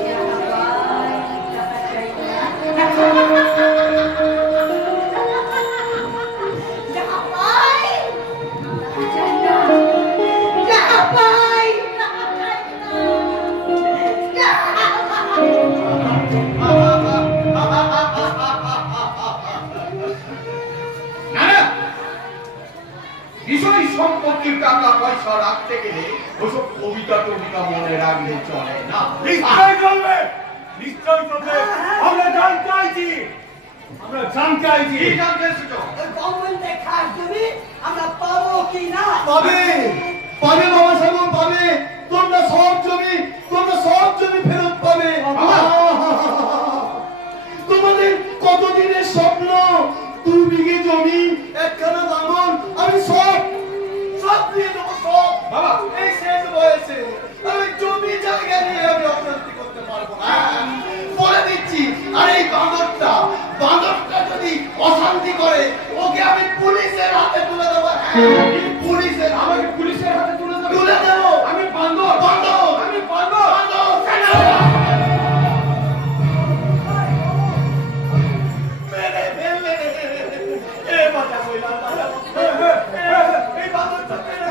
যাহা পাই তাহা চাই না। যাহা পাই তাহা চাই না, যাহা পাই তাহা চাই না, যাহা পাই। না না, বিষয় সম্পত্তির টাকা পয়সা রাখতে গেলে ওসব কবিতা টবিতা মনে রাখলে চলে না। নিশ্চয় চলবে, নিশ্চয় চলবে। আমরা জানতে চাইছি আমরা জানতে আইছি। কি জানতে এসেছো? ওই গভর্নমেন্টে খাস জমি আমরা পাবো কি না? পাবে পাবে বাবা সাহেব পাবে। তোমরা সব জমি ফেরত পাবে। তোমাদের কতদিনের স্বপ্ন 2 বিঘে জমি, একখানা বাঙন, আমি সব দিয়ে দেবো সব। বাবা এই শেষ বয়সে আমি জমি জায়গা নিয়ে আমি অশান্তি করতে পারবো না। বলে দিচ্ছি, আর এই বাঁদরটা যদি অশান্তি করে ওকে আমি পুলিশের হাতে তুলে দেবো। আমাকে পুলিশের হাতে তুলে দেবো। আমি বান্দর আমি বান্দর মেরে ফেললে। এ বাঁচা কইলাম, বাঁচা। এই বাঁদরটা মেরে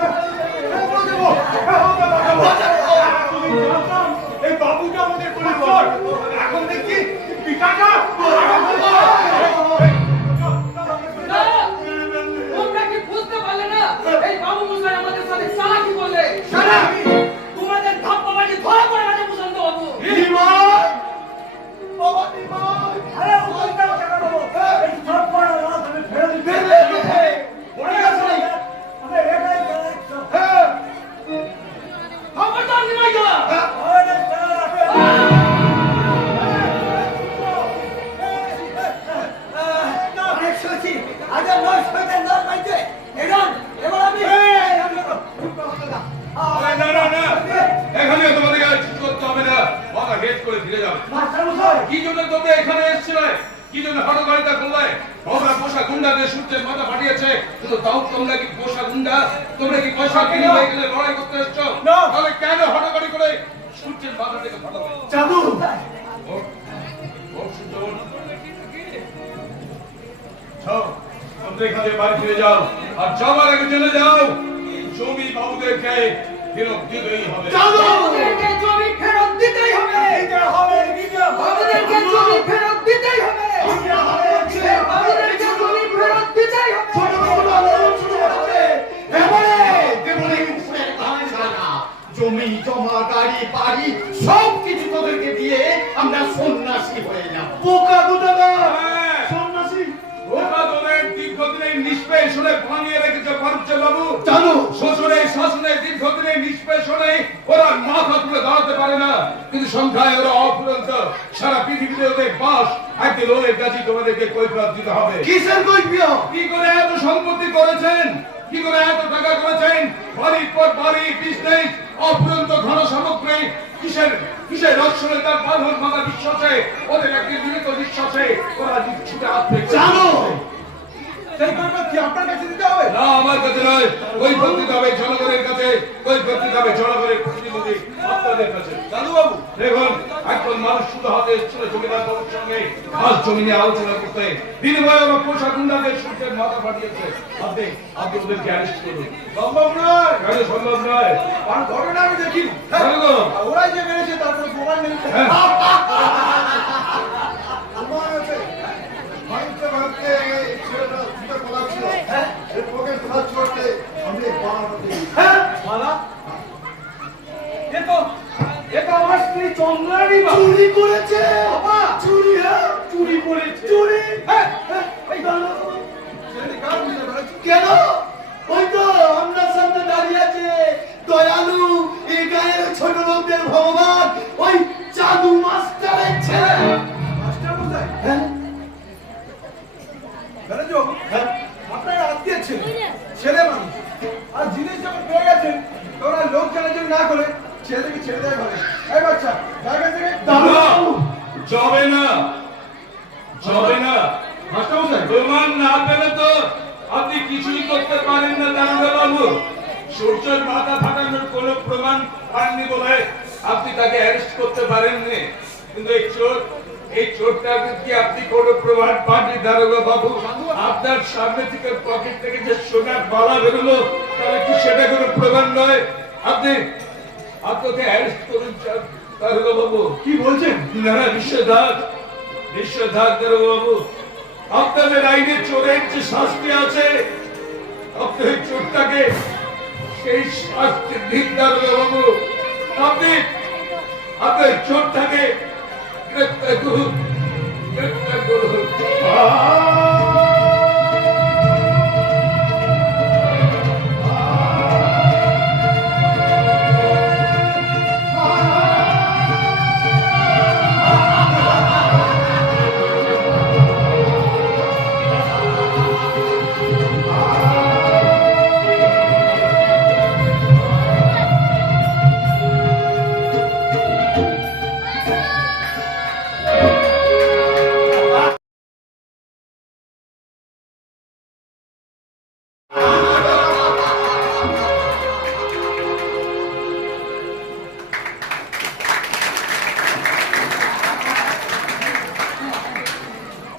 তুমি জানতাম এই বাবুটা আমাদের পরিবার। এখন দেখছি পিতাটা তোমরা কি বুঝতে পারলে না এই বাবু মশাই আমাদের সাথে চালাকি করলে? তোমাদের ধাপ্পাবাজি ধরা পড়ে গেছে প্রশান্ত বাবু। বাবা নিমাই। আরে ওইটা টাকা দেবো। এই সব বড় লস আমি ফেরত দিতে। পড়ে গেছে। আমি এটাই চালাচ্ছি। খবরদার নিমাই যা। ওরে চালা। অনেক শুনেছি। আগে নয় শয়তান দল পাইছে। এবার আমি না এখানে তোমাদেরকে আর কিছু করতে হবে না। মাথা হেড করে ফিরে যাবে। মাস্টার মশাই কি জন্য তোমরা এখানে এসেছিলে? কি জন্য হটগাড়িটা করলে? তোমরা পোষা গুন্ডাদের সূর্যের মাথা ফাটিয়েছে, কিন্তু তাও তোমরা কি পোষা গুন্ডা? তোমরা কি পয়সা কিনে এখানে লড়াই করতে এসছো? তাহলে কেন হটগাড়ি করে সূর্যের মাথা থেকে ফাটাবে? জাদু ওঠ, ওঠ সূর্য, ওঠ। যাও, তোমরা এখানে বাড়ি ফিরে যাও, আর যাওয়ার আগে জেনে যাও জমি বাবুদেরকে ফেরত দিতেই হবে। বাবুদেরকে জমি ফেরত দিতেই হবে। বাবুদেরকে জমি ফেরত দিতেই হবে। বাবুদেরকে জমি ফেরত দিতেই হবে। জমি জমা গাড়ি বাড়ি সব কিছু তোদেরকে দিয়ে আমরা সন্ন্যাসী হয়ে যাব। বোকা দুটাদার সন্ন্যাসী। ওটা তোদের দীর্ঘদিনের নিষ্পেষণে ভাঙিয়ে রেখেছে পারুচ্চে বাবু। জানো শ্বশুরে শাসনে দীর্ঘদিনের নিষ্পেষণে ওরা মাথা তুলে দাঁড়াতে পারে না, কিন্তু সংখ্যায় ওরা অফুরন্ত। সারা পৃথিবীতে ওদের বাস। একদিন ওদের কাছে তোমাদেরকে কৈফিয়ত দিতে হবে। কিসের কৈফিয়ত? কি করে এত সম্পত্তি করেছেন, কি করে এত টাকা করেছেন, বাড়ির পর বাড়ি, বিজনেস, অফুরন্ত ধন সামগ্রী, কিসের রক্ষণে তার বাঁধন মাথা বিশ্বাসে ওদের একটি জীবিত বিশ্বাসে ওরা ছুটে আসবে। জানো সেই কৈফিয়ত কি আপনার কাছে দিতে হবে? না, আমার কাছে নয়। কৈফিয়ত দিতে হবে জনগণের কাছে, কৈফিয়ত দিতে হবে জনগণের প্রতিনিধি আপনাদের কাছে। জাদু বাবু দেখুন, একজন মানুষ শুধু হাতে এসেছিল জমিদার বাবুর সঙ্গে খাস জমি নিয়ে আলোচনা করতে। বিনিময়ে ওরা পোষা গুন্ডাদের সূর্যের মাথা ফাটিয়েছে। আপনি ওদেরকে অ্যারেস্ট করুন। সম্ভব নয়। কেন সম্ভব নয়? কারণ ঘটনা আমি দেখি। কেন গো? ওরাই যে মেরেছে তারপরে প্রমাণ নেই। হ্যাঁ। প্রমাণ আছে। ভাঙতে এই ছেলেটা ছুটে পালাচ্ছিল। এর পকেট সার্চ করতে আমি বানাতে দিই। মালা এ তো আমার স্ত্রী চন্দ্রানী বাবু। চুরি করেছে বাবা চুরি। হ্যাঁ চুরি করেছে। চুরি। হ্যাঁ, এই দাঁড়াও। ছেলে কার বুঝতে পেরেছি? কেন? ওই তো আপনার সামনে দাঁড়িয়ে আছে দয়ালু এই গায়ের ছোট লোকদের ভগবান, ওই জাদু মাস্টারের ছেলে। মাস্টার মশাই হ্যাঁ জানেন আপনার আত্মীয় ছেলে মানুষ, আর জিনিস যখন পেয়ে গেছেন তোরা লোক জানাজানি না করে ছেলেকে ছেড়ে দেয় ঘরে। এই বাচ্চা জায়গা থেকে না, যাবে না, যাবে না। মাস্টার মশাই প্রমাণ না পেলে তো আপনি কিছুই করতে পারেন না দারোগা বাবু। সূর্যের মাথা ফাটানোর কোন প্রমাণ পাননি বলে আপনি তাকে অ্যারেস্ট করতে পারেননি, কিন্তু এই চোরটার কি আপনি কোন প্রমাণ পাননি দারোগা বাবু? আপনার সামনে থেকে পকেট থেকে যে সোনার বালা বেরোলো, তাহলে কি সেটা কোনো প্রমাণ নয়? আপনাকে অ্যারেস্ট করুন দারোগা বাবু। কি বলছেন? না, নিষেধাজ্ঞা দারোগা বাবু। আপনাদের আইনে চোরের যে শাস্তি আছে, আপনি ওই চোরটাকে সেই শাস্তি দিন দারোগা বাবু। আপনি চোরটাকে গ্রেপ্তার করুন। প্রত্যেক করুন। আ